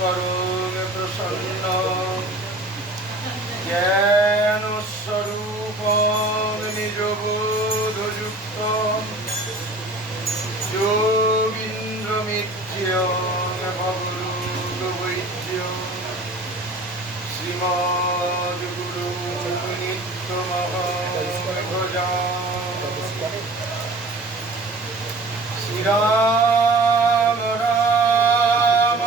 পরম প্রসন্ন জ্ঞান স্বরূপম নিজবোধযুক্তম যোগীন্দ্র মিথ্যং ভবরূপবৈদ্যং শ্রীমদ্গুরু নিত্যমহং শ্রীরাম রাম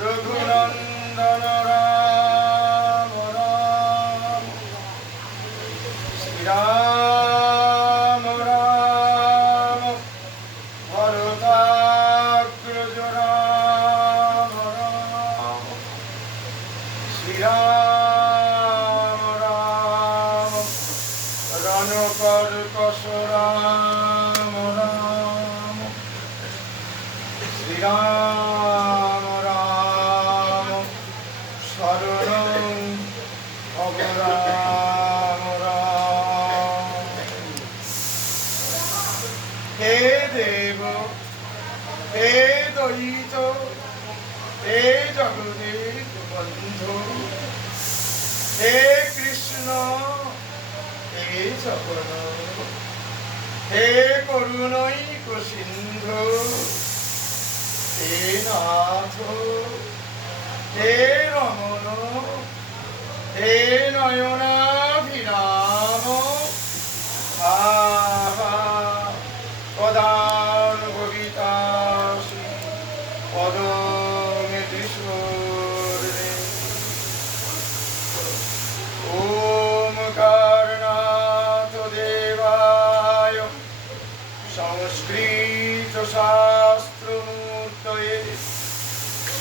রঘুনন্দন রাম রাম শ্রীরাম রাম ভরতাগ্রজ রাম রাম শ্রীরাম রাম রণকর্কশ রাম রাম শ্রীরাম রাম শরণং ভব রাম রাম। হে দেব হে দয়িত হে জগদেব বন্ধু হে কৃষ্ণ হে জগন্নাথ হে করুণৈক সিন্ধু হে নাথ হে রমণ হে নয়নাভিরাম আহা পদানুভবিতাসি পদমে দৃশোরে ওমকারনাথ দেবায় সংস্কৃত শাস্ত্রমূর্তয়ে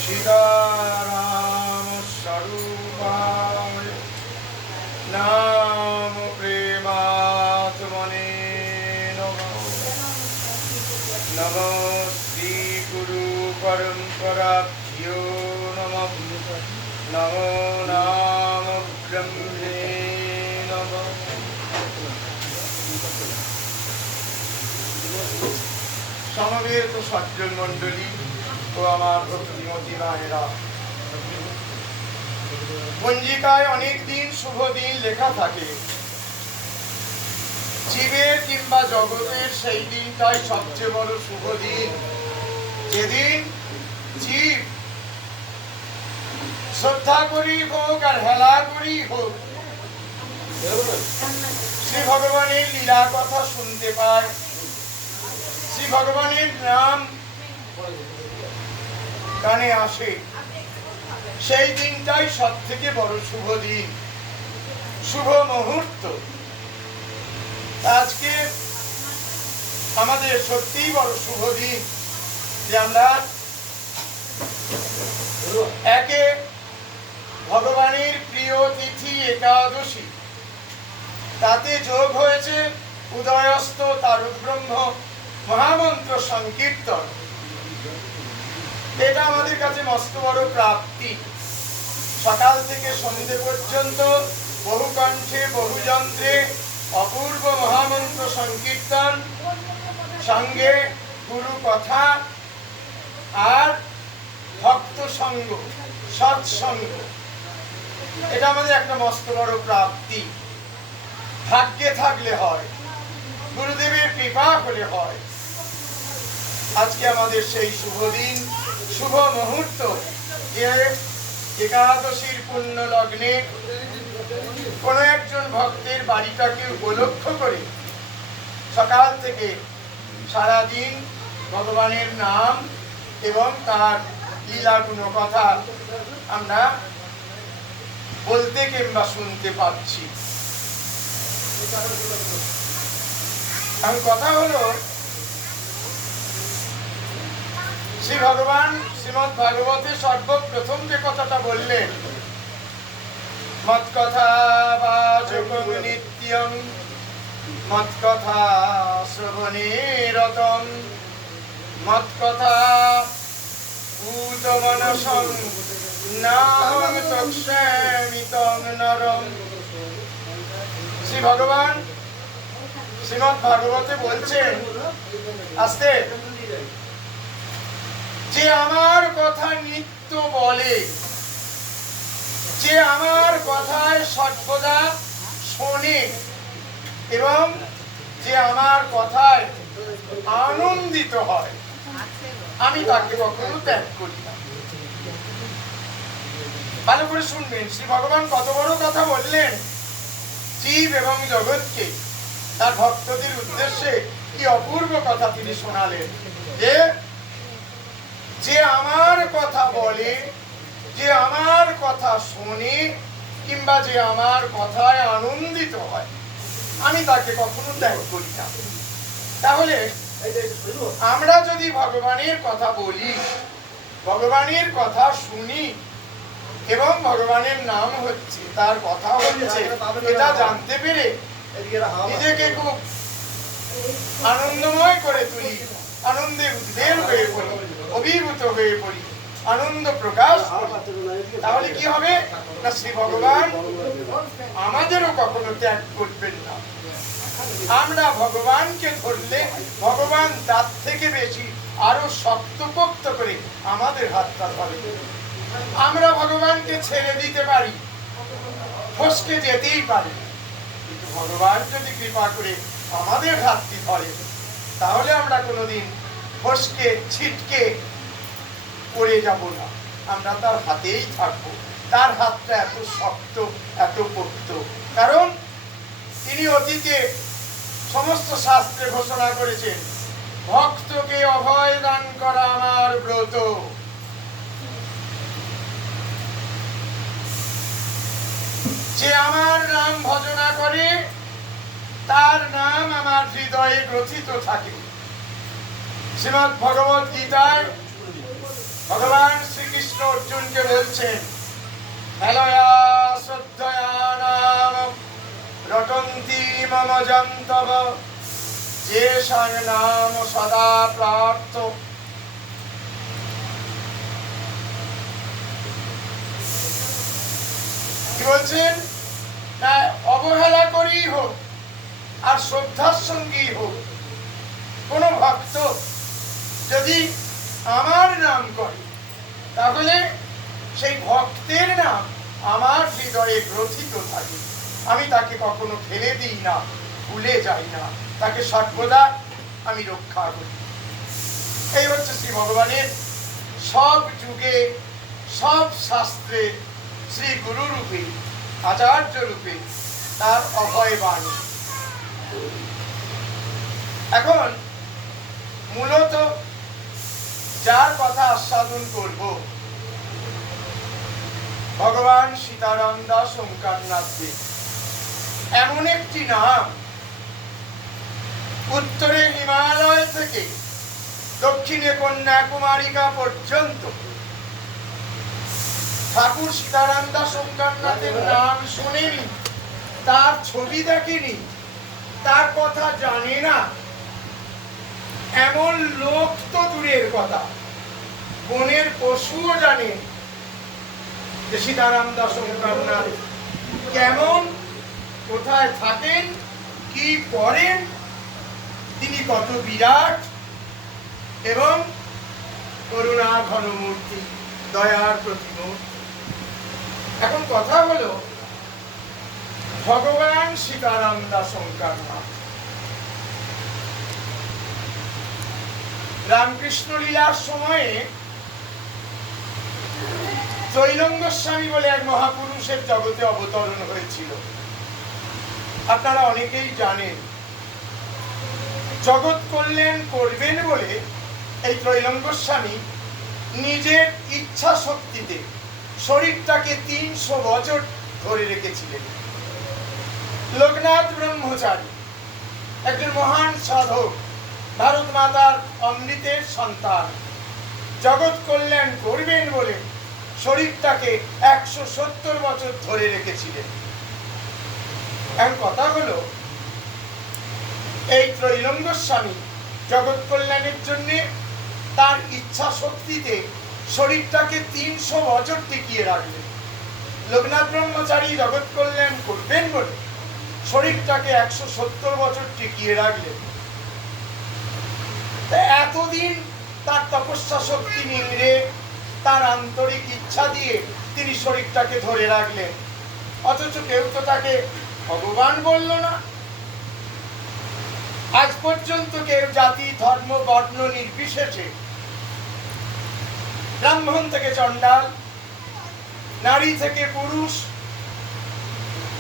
সীতারাম স্বরূপায় নাম প্রেমাত্মনে নমঃ। নমঃ শ্রী গুরু পরম্পরাভ্যো নমঃ। নমো নাম ব্রহ্মে নমঃ। সমবেত সজ্জন মণ্ডলী ও আমার ভক্তিমতী মায়েরা, পঞ্জিকায় অনেক দিন শুভ দিন লেখা থাকে। জীবের কিংবা জগতের সেই দিনটাই সবচেয়ে বড় শুভ দিন, যেদিন জীব শ্রদ্ধা করি হোক আর হেলা করি হোক শ্রী ভগবানের লীলা কথা শুনতে পায়, শ্রী ভগবানের নাম কানে আসে। সেই দিনটাই সব থেকে বড় শুভ দিন, শুভ মুহূর্ত। আজকে আমাদের সত্যিই বড় শুভ দিন যে আমরা একে ভগবানের প্রিয় তিথি একাদশী, তাতে যোগ হয়েছে উদয়স্ত তারক ব্রহ্ম মহামন্ত্র সংকীর্তন। এটা আমাদের কাছে মস্ত বড় প্রাপ্তি। সকাল থেকে সন্ধ্যে পর্যন্ত বহু কণ্ঠে বহু যন্ত্রে অপূর্ব মহামন্ত্র সংকীর্তন, সঙ্গে গুরু কথা আর ভক্ত সঙ্গ, সৎসঙ্গ, এটা আমাদের একটা মস্ত বড় প্রাপ্তি। ভাগ্যে থাকলে হয়, গুরুদেবের কৃপা হলে হয়। আজকে আমাদের সেই শুভ দিন, শুভ মুহূর্ত, যে একাদশীর পুণ্য লগ্নে কোনো একজন ভক্তের বাড়িটাকে উপলক্ষ করে সকাল থেকে সারাদিন ভগবানের নাম এবং তার লীলা গুণ কথা আমরা বলতে কিংবা শুনতে পাচ্ছি। কথা হলো, শ্রী ভগবান শ্রীমদ্ ভাগবতে সর্বপ্রথম যে কথাটা বললেন, মৎ কথা বাচকং নিত্যং মৎ কথা শ্রবণে রতং মৎ কথা ভূত মনসং নাহং তক্ষ্যামি তং নরং। শ্রী ভগবান শ্রীমদ্ ভাগবতে বলছেন, আস্তে, যে আমার কথা নিত্য বলে, যে আমার কথায় সর্বদা শোনে এবং যে আমার কথায় আনন্দিত হয়, আমি তাকে কখনো ত্যাগ করি না। ভালো করে শুনবেন, শ্রী ভগবান কত বড় কথা বললেন জীব এবং জগৎকে। তার ভক্তদের উদ্দেশ্যে কি অপূর্ব কথা তিনি শোনালেন, যে আমার কথা বলে, যে আমার কথা শোনে, কিংবা যে আমার কথায় আনন্দিত হয়, আমি তাকে কখনো ত্যাগ করি না। তাহলে আমরা যদি ভগবানের কথা বলি, ভগবানের কথা শুনি এবং ভগবানের নাম হচ্ছে, তার কথা হচ্ছে, এটা জানতে পেরে নিজেকে খুব আনন্দময় করে তুলি, আনন্দে উদ্বেল হয়ে পড়ি, অভিভূত হয়ে পড়ি, আনন্দ প্রকাশ করি, তাহলে কি হবে না, শ্রী ভগবান আমাদেরও কখনো ত্যাগ করবেন না। আমরা ভগবানকে ধরলে ভগবান তার থেকে বেশি আরো শক্তপোক্ত করে আমাদের হাতটা ধরে। আমরা ভগবানকে ছেড়ে দিতে পারি, ফসকে যেতেই পারি, কিন্তু ভগবান যদি কৃপা করে আমাদের হাতটি ধরে, তাহলে আমরা কোনোদিন ফসকে ছিটকে পড়ে যাব না, আমরা তার হাতেই থাকবো। তার হাতটা এত শক্ত, এত পোক্ত, কারণ তিনি অতীতে সমস্ত শাস্ত্রে ঘোষণা করেছেন, ভক্তকে অভয় দান করা আমার ব্রত। যে আমার নাম ভজনা করে, তার নাম আমার হৃদয়ে গ্রথিত থাকে। শ্রীমদ্ ভগবত গীতায় ভগবান শ্রীকৃষ্ণ অর্জুনকে বলছেন, হেলয়া শ্রদ্ধয়া নাম রটন্তি মম জন্তব, যে নাম সদা প্রার্থ। কি বলছেন না, অবহেলা করেই হোক আর শ্রদ্ধার সঙ্গেই হোক, কোন ভক্ত যদি আমার নাম করে, তাহলে সেই ভক্তের নাম আমার হৃদয়ে গ্রথিত থাকে। আমি তাকে কখনো ফেলে দিই না, ভুলে যাই না, তাকে সর্বদা আমি রক্ষা করি। এই হচ্ছে শ্রী ভগবানের সব যুগে, সব শাস্ত্রে শ্রী গুরু রূপে, আচার্য রূপে তার অভয় বাণী। এখন মূলত যার কথা আস্বাদন করব, ভগবান সীতারাম দাস ওঙ্কারনাথ দেব। এমন একটি নাম, উত্তরে হিমালয় থেকে দক্ষিণে কন্যাকুমারিকা পর্যন্ত ঠাকুর সীতারাম দাস ওঙ্কারনাথের নাম শোনেনি, তার ছবি দেখেনি, তার কথা জানে না, এমন লোক তো দূরের কথা, বনের পশুও জানে যে সীতারাম দাস ওঙ্কারনাথ কেমন, কোথায় থাকেন, কি করেন, তিনি কত বিরাট এবং করুণা ঘনমূর্তি, দয়ার প্রতিমূর্তি। এখন কথা হলো, ভগবান সীতারাম দাস ওঙ্কারনাথ রামকৃষ্ণ লীলার সময়ে ত্রৈলঙ্গ স্বামী বলে এক মহাপুরুষের জগতে অবতরণ হয়েছিল। আপনারা অনেকেই জানেন, জগৎ কল্যাণ করবেন বলে এই ত্রৈলঙ্গ স্বামী নিজের ইচ্ছা শক্তিতে শরীরটাকে 300 বছর ধরে রেখেছিলেন। লোকনাথ ব্রহ্মচারী একজন মহান সাধক, ভারত মাতার অমৃতের সন্তান, জগৎ কল্যাণ করবেন বলে শরীরটাকে 170 বছর ধরে রেখেছিলেন। এখন কথা হলো, এই ত্রৈলঙ্গ স্বামী জগৎ কল্যাণের জন্য তার ইচ্ছা শক্তিতে শরীরটাকে 300 বছর টিকিয়ে রাখলেন। লোকনাথ ব্রহ্মচারী জগৎ কল্যাণ করবেন বলে শরীরটাকে 170 বছর টিকিয়ে রাখলেন। এতদিন তার তপস্যা শক্তি নিংড়ে, তার আন্তরিক ইচ্ছা দিয়ে তিনি শরীরটাকে ধরে রাখলেন, অথচ কেউ তো তাকে ভগবান বলল না। আজ পর্যন্ত কেউ জাতি ধর্ম বর্ণ নির্বিশেষে, ব্রাহ্মণ থেকে চণ্ডাল, নারী থেকে পুরুষ,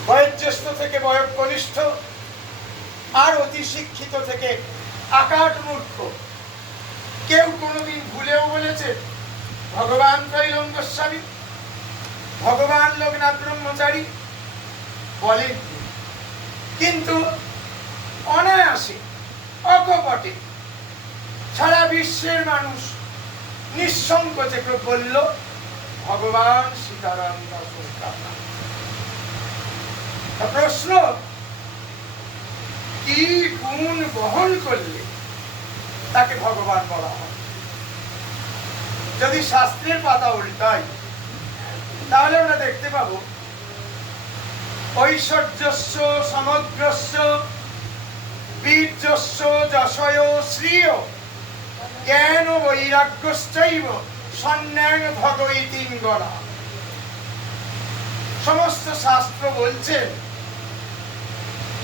বয়োজ্যেষ্ঠ থেকে বয়োকনিষ্ঠ, আর অতি শিক্ষিত থেকে আকাট মূর্খ, কেউ কোনোদিন ভুলেও বলেছে ভগবান ত্রৈলোক্য গোস্বামী, ভগবান লোকনাথ ব্রহ্মচারী? বলেন। কিন্তু অনায়াসে, অকপটে সারা বিশ্বের মানুষ নিঃসংকোচে বলল ভগবান সীতারাম দাস। প্রশ্ন, কি গুণ বহন করলে তাকে ভগবান বলা হয়? যদি শাস্ত্রের পাতা উল্টাই তাহলে আমরা দেখতে পাবো ঐশ্বর্যস্য সমগ্রস্য বীর্যস্য যশয় শ্রিয় জ্ঞান বৈরাগ্যশ্চৈব সন্ন্যাং ভগবতীঙ্গনা। সমস্ত শাস্ত্র বলছেন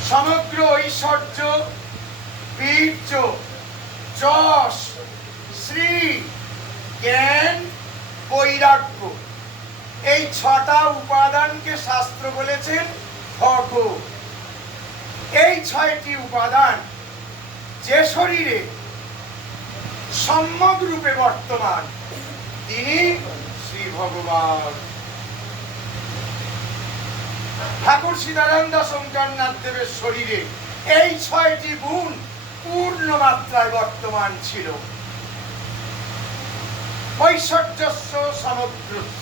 সমগ্র ঐশ্বর্য, বীর্য, যশ, শ্রী, জ্ঞান, বৈরাগ্য, এই ছটা উপাদানকে শাস্ত্র বলেছেন ভগ। এই ছয়টি উপাদান যে শরীরে সম্যক রূপে বর্তমান তিনি শ্রী ভগবান। ঠাকুর সীতারাম দাস ওঙ্কারনাথ দেবের শরীরে এই ছয়টি গুণ পূর্ণ মাত্রায় বর্তমান ছিল। ঐশ্বর্যস্য সমগ্রস্য,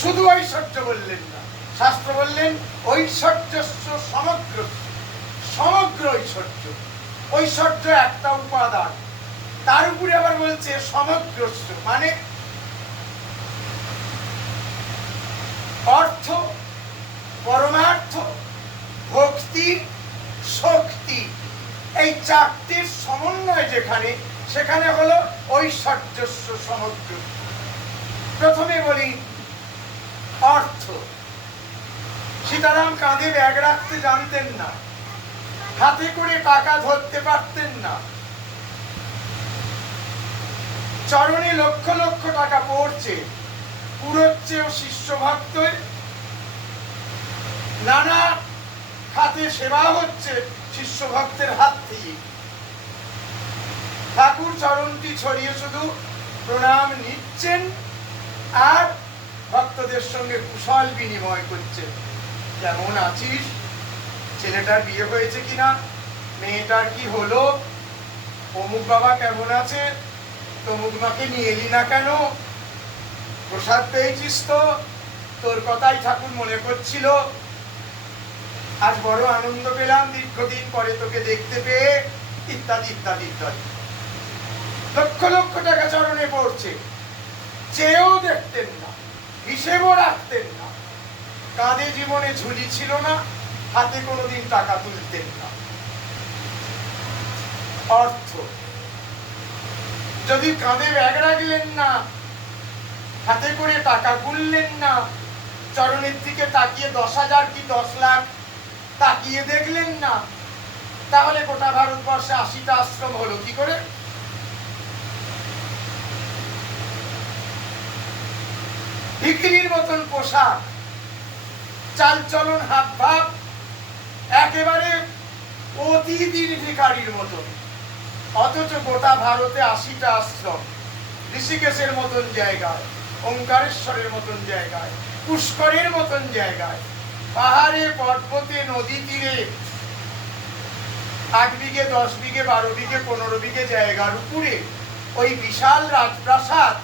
শুধু ঐশ্বর্য বললেন না, শাস্ত্র বললেন ঐশ্বর্যস্য সমগ্রস্য, সমগ্র ঐশ্বর্য। ঐশ্বর্য একটা উপাদান, তার উপরে আবার বলছে সমগ্রস্য, মানে অর্থ, পরমার্থ, ভক্তি, শক্তি, এই চারটির সমন্বয় যেখানে, সেখানে হলো ঐশ্বর্যস্য সমগ্র। প্রথমে বলি অর্থ। সীতারাম কাঁধে ব্যাগ রাখতে জানতেন না, হাতে করে টাকা ধরতে পারতেন না, চরণে লক্ষ লক্ষ টাকা পড়ছে, পুরোচ্ছে ও শিষ্য ভক্ত, নানা খাতে সেবা হচ্ছে শিষ্য ভক্তের হাত থেকে। ঠাকুর চরণটি ছড়িয়ে শুধু প্রণাম নিচ্ছেন আর ভক্তদের সঙ্গে কুশল বিনিময় করছেন। কেমন আছিস, ছেলেটার বিয়ে হয়েছে কিনা, মেয়েটার কি হলো, অমুক বাবা কেমন আছে, তমুক মাকে নিয়ে এলি না কেন, প্রসাদ পেয়েছিস তো, তোর কথাই ঠাকুর মনে করছিল, আজ বড় আনন্দ পেলাম দীর্ঘদিন পরে তোকে দেখতে পেয়ে, ইত্যাদি ইত্যাদি ইত্যাদি। লক্ষ লক্ষ টাকা চরণে পড়ছে, চেয়েও দেখতেন না, হিসেবও রাখতেন না। কাঁধে জীবনে ঝুলি ছিল না, হাতে কোনোদিন টাকা তুলতেন না। অর্থ, যদি কাঁধে ব্যাগ রাখলেন না, হাতে করে টাকা গুনলেন না, চরণের দিকে তাকিয়ে 10,000 কি 10 লাখ তাকিয়ে দেখলেন না, তাহলে গোটা ভারতবর্ষে 80টা আশ্রম হলো কি করে? ভিখিরির মতন পোশাক, চালচলন, হাব ভাব একেবারে অতি ভিখারির মতন, অথচ গোটা ভারতে 80টা আশ্রম। ঋষিকেশের মতন জায়গায়, ওঙ্কারেশ্বরের মতন জায়গায়, পুষ্করের মতন জায়গায়, পাহাড়ে, পর্বতে, নদী তীরে 8 বিঘে, 10 বিঘে, 12 বিঘে, 15 বিঘে জায়গার উপরে ওই বিশাল রাজপ্রাসাদ,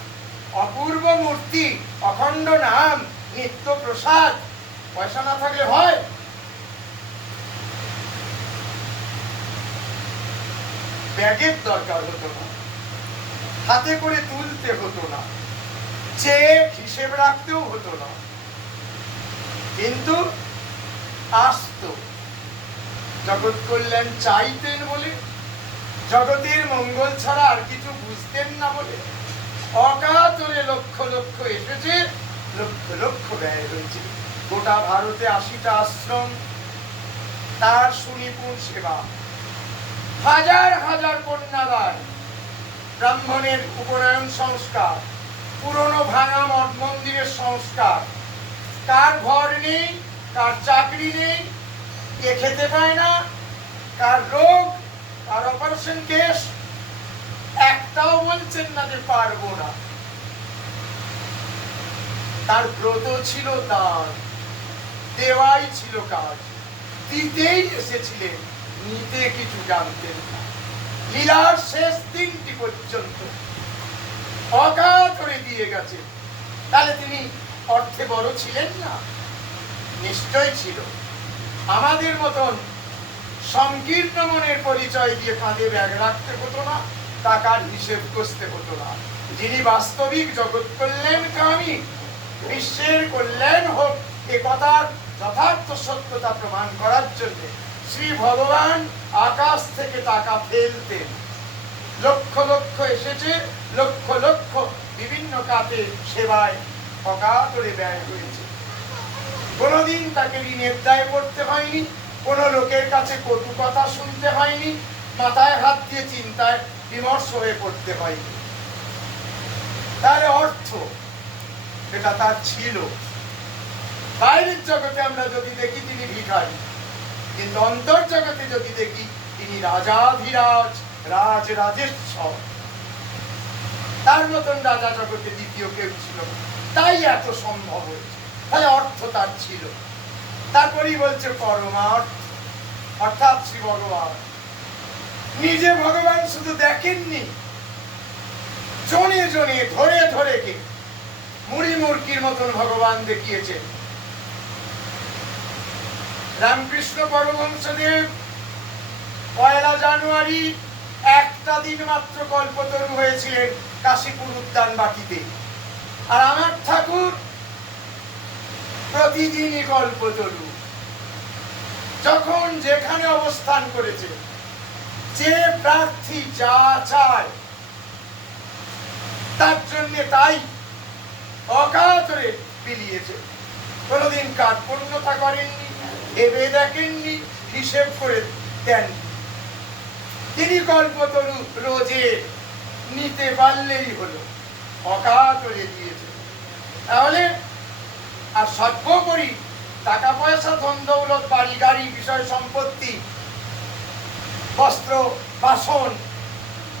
অপূর্ব মূর্তি, অখণ্ড নাম, নিত্য প্রসাদ। পয়সা না থাকলে হয়? ব্যাগের দরকার হতো না, হাতে করে তুলতে হতো না, চেক হিসেব রাখতেও হতো না, কিন্তু আসতো। জগৎ কল্যাণ চাইতেন বলে, জগতের মঙ্গল ছাড়া আর কিছু বুঝতেন না বলে। অকাতরে লক্ষ লক্ষ এসেছে, লক্ষ লক্ষ ব্যয় হয়েছে। গোটা ভারতে 80টা আশ্রম, তার সুনিপুণ সেবা, হাজার হাজার কন্যাদান, ব্রাহ্মণের উপনয়ন সংস্কার, পুরনো ভাঙা মঠ মন্দিরের সংস্কার। কার ঘর নেই, কার চাকরি নেই, কে খেতে পায় না, কার রোগ, কার অপারেশন কেস, একটাও বলছেন না যে পারবো না। তার ব্রত ছিল দান, দেওয়াই ছিল কাজ, দিতেই এসেছিলেন, নিতে কিছু জানতেন না। লীলার শেষ দিনটি পর্যন্ত অকাতরে দিয়ে গেছে। তাহলে তিনি অর্থে বড় ছিলেন না? নিশ্চয় ছিল। আমাদের মতন সংকীর্ণ মনের পরিচয় দিয়ে কাঁধে ব্যাগ রাখতে হতো না, টাকার হিসেব কষতে হতো না। যিনি বাস্তবিক জগৎ কল্যাণকামী, বিশ্বের কল্যাণ হোক এ কথার যথার্থ সত্যতা প্রমাণ করার জন্য শ্রী ভগবান আকাশ থেকে টাকা ফেলতেন। লক্ষ লক্ষ এসেছে, লক্ষ লক্ষ বিভিন্ন কাজে সেবায় অকাতরে ব্যয় হয়েছে। কোনোদিন তাকে ঋণের দায় করতে হয়নি, কোনো লোকের কাছে কটু কথা শুনতে হয়নি, মাথায় হাত দিয়ে চিন্তায় বিমর্ষ হয়ে পড়তে হয়নি। তার অর্থ এটা তার ছিল। বাইরের জগতে আমরা যদি দেখি তিনি ভিখারী, কিন্তু অন্তর্জগতে যদি দেখি তিনি রাজাধিরাজ, রাজ রাজেশ্বর। তার মতন রাজা জগতে দ্বিতীয় কেউ ছিল না, তাই এত সম্ভব হয়েছে। তাহলে অর্থ তার ছিল। তারপরেই বলছে পরমার্থ, অর্থাৎ শ্রী ভগবান নিজে। ভগবান শুধু দেখেননি, জনে জনে ধরে ধরে কে মুড়ি মুরকির মতন ভগবান দেখিয়েছেন। রামকৃষ্ণ পরমহংসদেব 1 জানুয়ারি একটা দিন মাত্র কল্পতরু হয়েছিলেন কাশীপুর উদ্যান বাটিতে, আর আমার ঠাকুর প্রতিদিনই কল্পতরু। যখন যেখানে অবস্থান করেছে, যে প্রার্থী যা চায় তার জন্য তাই অকাতরে বিলিয়েছে। কোনোদিন কার্পণ্যতা করেননি, ভেবে দেখেননি, হিসেব করে দেন। তিনি কল্পতরু রোজে নিতে পারলেই হলো, অকাতরে দিয়েছে। তাহলে আর সর্বোপরি টাকা পয়সা, ধন দৌলত, বাড়ি গাড়ি, বিষয় সম্পত্তি, বস্ত্র, বাসন,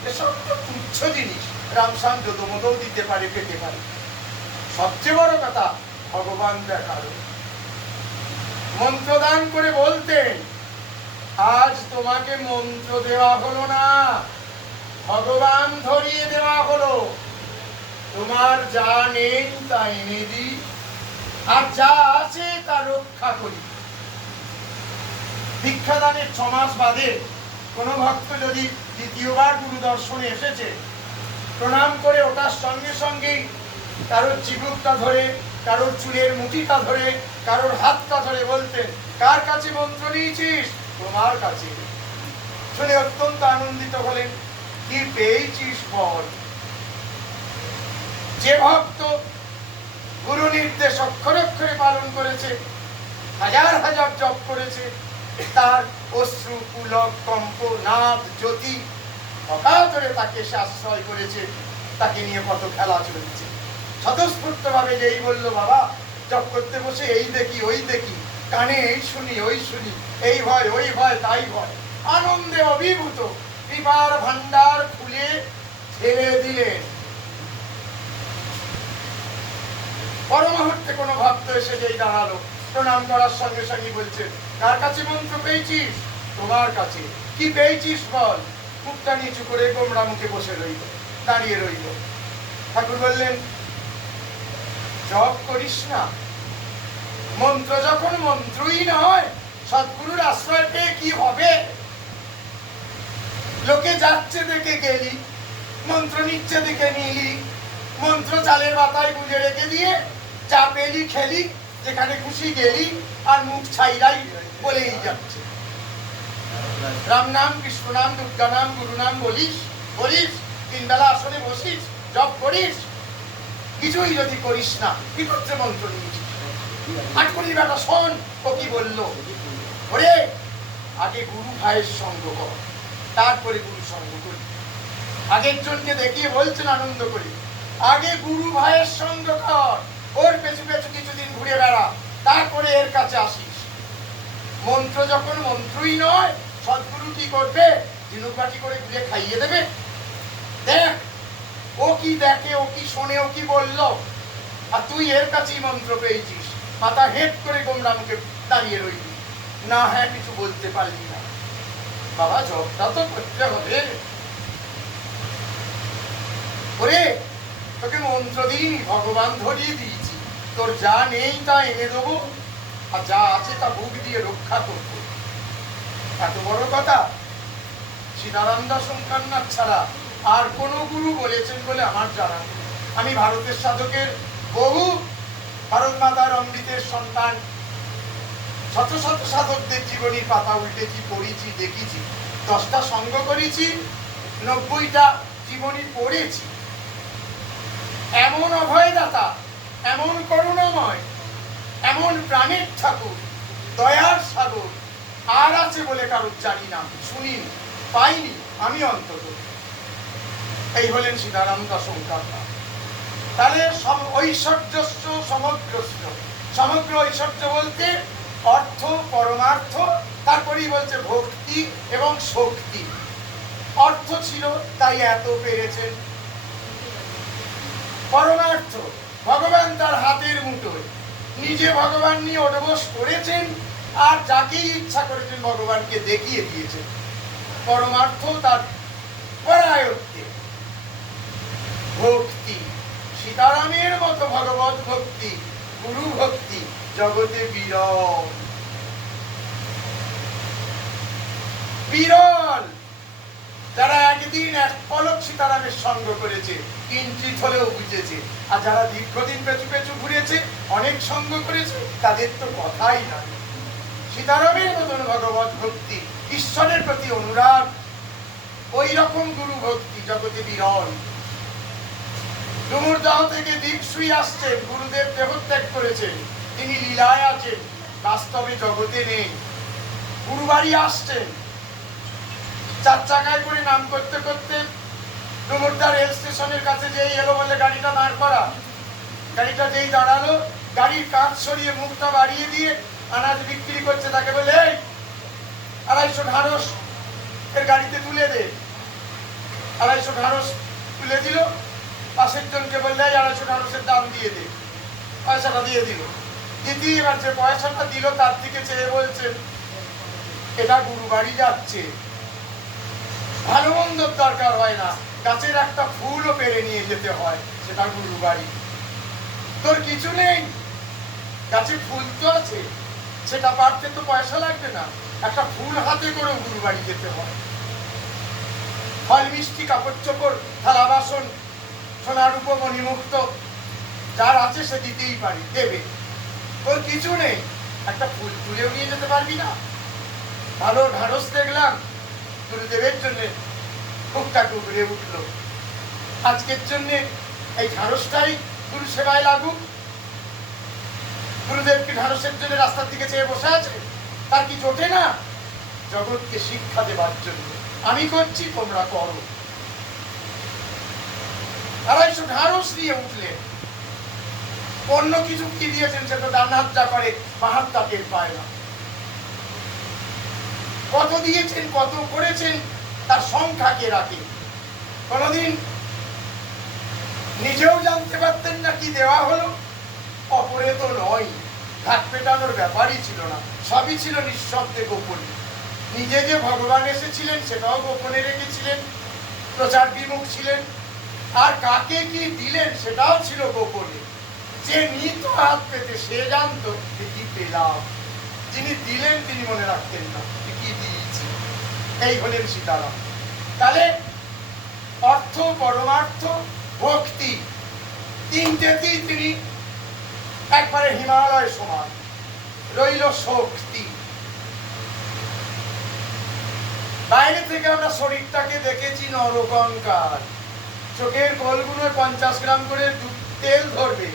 এসব তো তুচ্ছ জিনিস। রামসান যদুমোদও দিতে পারে, পেতে পারে। সবচেয়ে বড় কথা ভগবান দেখার। মন্ত্রদান করে বলতেন, আজ তোমাকে মন্ত্র দেওয়া হলো না, ভগবান ধরিয়ে দেওয়া হলো। তোমার যা নেই তা এনে দিই, আর যা আছে তা রক্ষা করি। দীক্ষাদানের 6 মাস বাদে কোন ভক্ত যদি দ্বিতীয়বার গুরু দর্শনে এসেছে, প্রণাম করে ওটার সঙ্গে সঙ্গেই কারোর চিবুকটা ধরে, কারোর চুলের মুঠিটা ধরে, কারোর হাতটা ধরে বলতেন, কার কাছে মন্ত্র নিয়েছিস? তোমার কাছে। শুনে অত্যন্ত আনন্দিত হলেন, কি পেয়েছিস বল। যে ভক্ত গুরু নির্দেশ অক্ষরে অক্ষরে পালন করেছে, হাজার হাজার জপ করেছে, তার অশ্রু, পুলক, কম্প, নাদ, জ্যোতি অকাতরে তাকে সে আশ্রয় করেছে। তাকে নিয়ে কত খেলা চলছে। স্বতঃস্ফূর্ত ভাবে যেই বলল, বাবা জপ করতে বসে এই দেখি ওই দেখি, কানে এই শুনি ওই শুনি, এই ভয় ওই ভয় তাই ভয়, আনন্দে অভিভূত কৃপার ভান্ডার খুলে ছেড়ে দিলেন। পর মুহূর্তে কোনো ভক্ত এসে যেই দাঁড়ালো, প্রণাম করার সঙ্গে সঙ্গে বলছে, কার কাছে মন্ত্র পেয়েছিস? তোমার কাছে। কি পেয়েছিস বল। মুখটা নিচু করে গোমড়া মুখে বসে রইল, দাঁড়িয়ে রইল। ঠাকুর বললেন, জপ করিস না। মন্ত্র যখন মন্ত্রই নয়, সদ্গুরুর আশ্রয় পেয়ে কি হবে? লোকে যাচ্ছে দেখে গেলি, মন্ত্র নিচ্ছে দেখে নিলি, মন্ত্র চালের মাথায় গুঁজে রেখে দিয়ে চা পেলি খেলি, যেখানে খুশি গেলি, আর মুখ ছাইরাই বলেই যাচ্ছে। রাম নাম, কৃষ্ণ নাম, দুর্গা নাম, গুরু নাম বলিস, 3 বেলা আসনে বসিস, জপ করিস? কিছুই যদি করিস না, কি করছে মন্ত্র নিয়েছিস? আট করি বেটা, শোন ও কি বললো। ওরে, আগে গুরু ভাইয়ের সঙ্গ কর, তারপরে গুরু সঙ্গ করি। আগের জনকে দেখিয়ে বলছেন আনন্দ করি, আগে গুরু ভাইয়ের সঙ্গ কর, ওর পেছু পেছু কিছুদিন ঘুরে বেড়া, তারপরে এর কাছে আসিস। মন্ত্র যখন মন্ত্রই নয়, সদ্গুরু কি করবে? ঝিনুকবাটি করে ঘুরে খাইয়ে দেবে? দেখ ও কি দেখে, ও কি শোনে, ও কি বললো, আর তুই এর কাছেই মন্ত্র পেয়েছিস, মাথা হেট করে গোমরা মুখে দাঁড়িয়ে রইলি, না হ্যাঁ কিছু বলতে পারলি না। বাবা, জবটা তো করতে হবে। ওরে, তোকে মন্ত্র দিইনি, ভগবান ধরিয়ে দিয়েছি, তোর যা নেই তা এনে দেবো, আর যা আছে তা বুক দিয়ে রক্ষা করবো। এত বড় কথা সীতারাম দাস ওঙ্কারনাথ ছাড়া আর কোন গুরু বলেছেন বলে আমার জানা নেই। আমি ভারতের সাধকের বহু, ভারত মাতার অমৃতের সন্তান, শত শত সাধকদের জীবনীর পাতা উল্টেছি, পড়েছি, দেখেছি, 10টা সঙ্গ করেছি, 90টা জীবনী পড়েছি। এমন অভয়দাতা, এমন করুণাময়, এমন প্রাণের ঠাকুর, দয়ার সাগর আর আছে বলে কারোর জানি না, শুনিনি, পাইনি আমি অন্তত। এই হলেন সীতারাম দাস ওঙ্কারনাথ। তাহলে ঐশ্বর্যস্য সমগ্রস্য, সমগ্র ঐশ্বর্য বলতে অর্থ, পরমার্থ, তারপরেই বলছে ভক্তি এবং শক্তি। অর্থ ছিল তাই এত পেরেছেন। পরমার্থ, ভগবান তার হাতের মুঠোয়, নিজে ভগবান নিয়ে ওঠবোস করেছেন, আর যাকেই ইচ্ছা করেছেন ভগবানকে দেখিয়ে দিয়েছেন। পরমার্থ তার পরায়ত্তে। ভক্তি, সীতারামের মতো ভগবত ভক্তি, গুরু ভক্তি জগতে বিরল, বিরল। যারা একদিন এক পলক সীতারামের সঙ্গ করেছে, কিঞ্চিত হলেও বুঝেছে, আর যারা দীর্ঘদিন পেছু পেছু ঘুরেছে, অনেক সঙ্গ করেছে, তাদের তো কথাই না। সীতারামের মতন ভগবত ভক্তি, ঈশ্বরের প্রতি অনুরাগ, ওই রকম গুরু ভক্তি জগতে বিরল। ডুমুরদহ থেকে দীক্ষুই আসছেন, গুরুদেব দেহত্যাগ করেছেন, তিনি লীলায় আছেন, বাস্তবে জগতে নেই। গুরুবাড়ি আসছেন, 4 চাকায় করে নাম করতে করতে ডুমুরদা রেল স্টেশনের কাছে যেই এলো, বলে গাড়িটা দাঁড় করা। গাড়িটা যেই দাঁড়ালো, গাড়ির কাঁচ সরিয়ে মুখটা বাড়িয়ে দিয়ে আনাজ বিক্রি করছে, তাকে বলে এই 250 ঢাঁড়স এর গাড়িতে তুলে দে। 250 ঢাঁড়স তুলে দিল, পাশের জনকে বললে 250 ঢাঁড়সের দাম দিয়ে দে, পয়সাটা দিয়ে দিল। দিদি এবার যে পয়সাটা দিল তার দিকে চেয়ে বলছেন, এটা গুরু বাড়ি যাচ্ছে, ভালো মন্দর দরকার হয় না, গাছের একটা ফুলও পেরে নিয়ে যেতে হয়, সেটা গুরু বাড়ি। তোর কিছু নেই, গাছে ফুল তো আছে, সেটা পারতে তো পয়সা লাগবে না, একটা ফুল হাতে করে গুরু বাড়ি যেতে হয়। ফল মিষ্টি, কাপড় চোপড়, থালা বাসন, সোনার উপমণিমুক্ত যার আছে সে দিতেই পারি, দেবে। তোর কিছু নেই, একটা ফুল তুলেও নিয়ে যেতে পারবি না। ভালো ঢাড়স দেখলাম, গুরুদেবের জন্য বুকটা টুকরে উঠলো, আজকের জন্য এই ঢাড়সটাই গুরু সেবায় লাগুক। গুরুদেবকে ঢাড়সের জন্য রাস্তার দিকে চেয়ে বসে আছে, তার কি জোটে না? জগৎকে শিক্ষা দেবার জন্য আমি করছি, তোমরা করো। 250 ঢাড়স দিয়ে উঠলেন। অন্য কিছু কি দিয়েছেন, সে তো ডান হাত যা করে বাঁ হাত তা টের পায় না। কত দিয়েছেন, কত করেছেন, তার সংখ্যা কে রাখে? কোনদিন নিজেও জানতে পারতেন না কি দেওয়া হলো। অপরে তো নয়, ঘাট পেটানোর ব্যাপারই ছিল না, সবই ছিল নিঃশব্দে গোপনে। নিজে যে ভগবান এসেছিলেন সেটাও গোপনে রেখেছিলেন, প্রচার বিমুখ ছিলেন, আর কাকে কি দিলেন সেটাও ছিল গোপনে। যে নিত হাত পেতে সে জানতো কি পেলাম, যিনি দিলেন তিনি মনে রাখতেন না কি দিয়েছি। এই হলেন সীতারাম। তাহলে অর্থ, পরমার্থ, ভক্তি, তিনটেতেই তিনি একবারে হিমালয় সমান। রইল শক্তি। বাইরে থেকে আমরা শরীরটাকে দেখেছি নরকঙ্কাল, চোখের কোলগুলো 50 গ্রাম করে তেল ধরবে,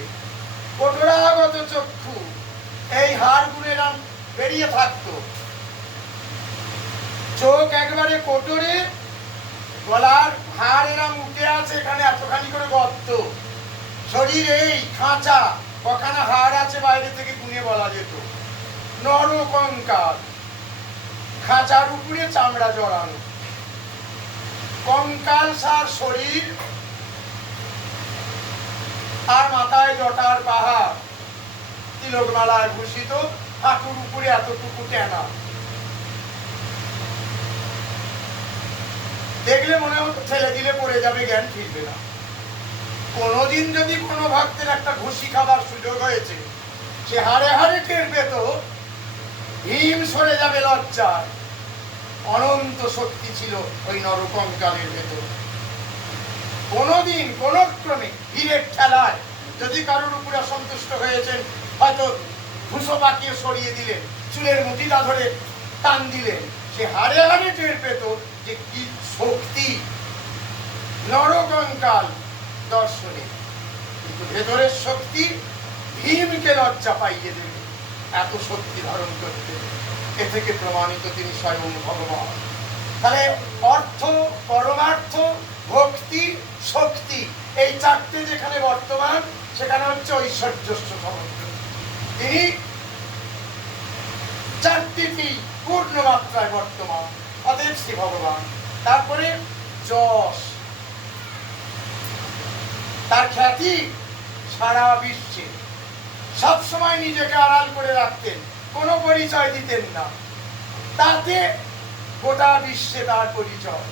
কটোরাগত চক্ষু, এই হাড়গুলো এরম বেরিয়ে থাকতো, চোখ একবারে কোটরে, গলার হাড় এরম উঠে আছে, এখানে এতখানি করে গর্ত, শরীর এই খাঁচা, কখানা হাড় আছে বাইরে থেকে গুনে বলা যেত, নরকঙ্কাল, খাঁচার উপরে চামড়া জড়ানো, কঙ্কাল সার শরীর, আর মাথায় জটার পাহাড়, তিলকমালায় ভূষিত, হাঁটুর উপরে এতটুকু টেনা। দেখলে মনে হতো ঠেলে দিলে পড়ে যাবে, জ্ঞান ফিরবে না। কোনোদিন যদি কোনো ভক্তের একটা ঘুষি খাবার সুযোগ হয়েছে, সে হাড়ে হাড়ে টের পেত হিম সরে যাবে লজ্জায়। অনন্ত শক্তি ছিল ওই নরকঙ্কালের ভেতর। কোনোদিন কোন ক্রমে হীরের ঠেলায় যদি কারোর উপরে অসন্তুষ্ট হয়েছেন, হয়তো ভুষো পাকিয়ে সরিয়ে দিলেন, চুলের মুঠিটা ধরে টান দিলেন, সে হাড়ে হাড়ে টের পেত যে কি শক্তি নরকঙ্কাল দর্শনে। কিন্তু ভেতরের শক্তি ভীমকে লজ্জা পাইয়ে দেবে, এত শক্তি ধারণ করতে। এ থেকে প্রমাণিত তিনি স্বয়ং ভগবান। তাহলে অর্থ, পরমার্থ, ভক্তি, শক্তি, এই চারটে যেখানে বর্তমান, সেখানে হচ্ছে ঐশ্বর্য সমগ্র। তিনি চারটি পূর্ণ মাত্রায় বর্তমান, অতএব শ্রী ভগবান। তারপরে যশ, তার খ্যাতি সারা বিশ্বে, সবসময় নিজেকে আড়াল করে রাখতেন, কোনো পরিচয় দিতেন না, তাতে গোটা বিশ্বে তার পরিচয়।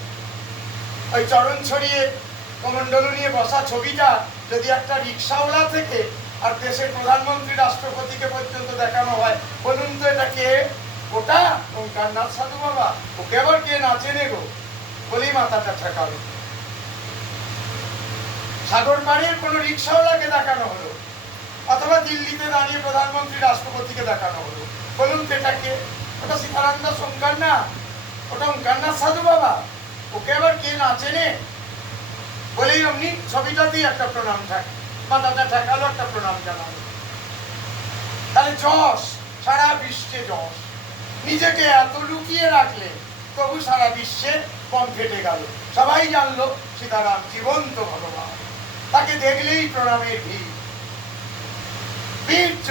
ওই চরণ ছড়িয়ে কমণ্ডলু নিয়ে বসা ছবিটা যদি একটা রিক্সাওয়ালা থেকে আর দেশের প্রধানমন্ত্রী রাষ্ট্রপতিকে পর্যন্ত দেখানো হয়, বলুন তো এটা কে? ওটা ওঙ্কারনাথ সাধু বাবা। ওকে আবার কে নাচে নেগো বলেই মাথাটা ঠেকালো। সাগর পাড়ের কোন রিক্সাওয়ালাকে দেখানো হলো, অথবা দিল্লিতে দাঁড়িয়ে প্রধানমন্ত্রী রাষ্ট্রপতিকে দেখানো হলো, বলুন তো এটা কে? ওটা সীতারাম দাস ওঙ্কারনাথ, ওটা ওঙ্কারনাথ সাধু বাবা। ওকে আবার কে নাচে নে বলেই অমনি ছবিটাতেই একটা প্রণাম থাকে, মাথাটা ঠেকালো, একটা প্রণাম জানালো। তাহলে যশ, সারা বিশ্বে যশ। নিজেকে এত লুকিয়ে রাখলে তবু সারা বিশ্বে কম ফেটে গেল, সবাই জানলো সীতারাম জীবন্ত ভগবান, তাকে দেখলেই প্রণামের ভিড়। বীর্য,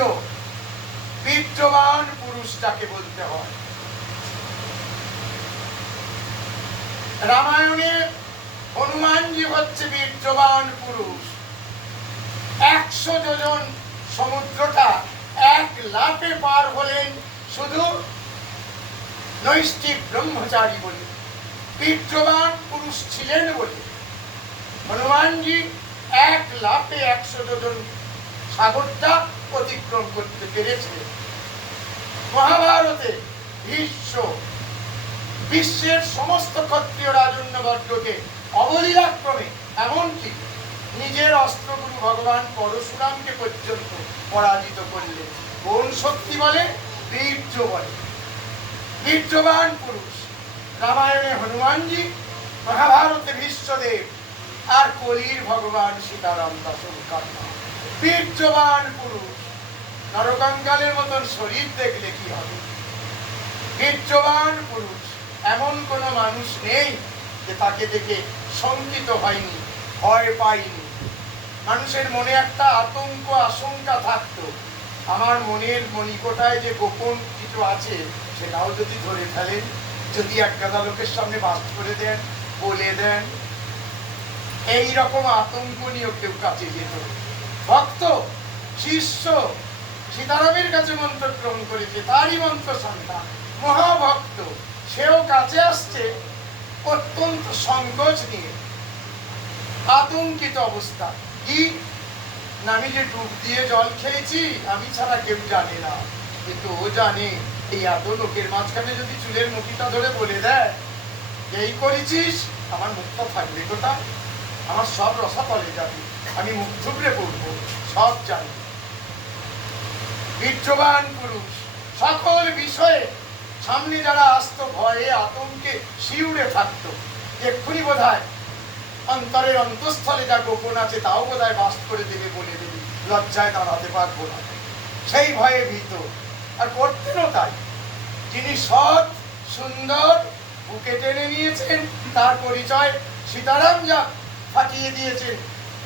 বীর্যবান পুরুষটাকে বলতে হয়। রামায়ণে হনুমানজি হচ্ছে বীর্যবান পুরুষ। 100 যোজন সমুদ্রটা এক লাফে পার হলেন শুধু নৈষ্ঠিক ব্রহ্মচারী বলে, বীর্যবান পুরুষ ছিলেন বলে হনুমানজি এক লাফে 100 যোজন সাগরটা অতিক্রম করতে পেরেছিলেন। মহাভারতে ভীষ্ম বিশ্বের সমস্ত ক্ষত্রিয় রাজন্যবর্গকে অবলীলাক্রমে, এমনকি নিজের অস্ত্রগুরু ভগবান পরশুরামকে পর্যন্ত পরাজিত করলেন। কোন শক্তি বলে? বীর্য বলে। বীর্যবান পুরুষ। রামায়ণে হনুমানজি, মহাভারতে ভীষ্মদেব, আর কলির ভগবান সীতারাম দাস ওঙ্কারনাথ। বীর্যবান পুরুষ। নরকঙ্কালের মতন শরীর দেখলে কি হবে? বীর্যবান পুরুষ। এমন কোন মানুষ নেই যে তাকে দেখে শঙ্কিত হয়নি, ভয় পায়নি। মানুষের মনে একটা আতঙ্ক, আশঙ্কা থাকতো, আমার মনের মণিকোটায় যে গোপন কিছু আছে সেটাও যদি ধরে ফেলেন, যদি এক গাদা লোকের সামনে বাস করে দেন, বলে দেন, এই রকম আতঙ্ক নিয়ে কেউ কাছে যেত। ভক্ত, শিষ্য সীতারামের কাছে মন্ত্র গ্রহণ করেছে, তারই মন্ত্র সন্তান, মহাভক্ত, সেও কাছে আসছে অত্যন্ত সংকোচ নিয়ে, আতঙ্কিত অবস্থা। কি না, আমি যে ডুব দিয়ে জল খেয়েছি আমি ছাড়া কেউ জানে না, কিন্তু ও জানে। এই এত লোকের মাঝখানে যদি চুলের মুঠিটা ধরে বলে দেয় এই করেছিস, আমার মুখটা থাকবে কোথায়? আমার সব রসা তলে যাবে, আমি মুখ থুবড়ে পড়বো, সব জানি। বীর্যবান পুরুষ, সকল বিষয়ে সামনে যারা আসতো ভয়ে আতঙ্কে শিউরে থাকতো, এক্ষুনি বোধহয় অন্তরের অন্তঃস্থলে যা গোপন আছে তাও বোধহয় বাস্ট করে দেবে, বলে দেবে, লজ্জায় দাঁড়াতে পারবো না, সেই ভয়ে ভীত। আর করতেনও তাই। যিনি সৎ সুন্দর বুকে টেনে নিয়েছেন, তার পরিচয় সীতারাম যা ফাটিয়ে দিয়েছেন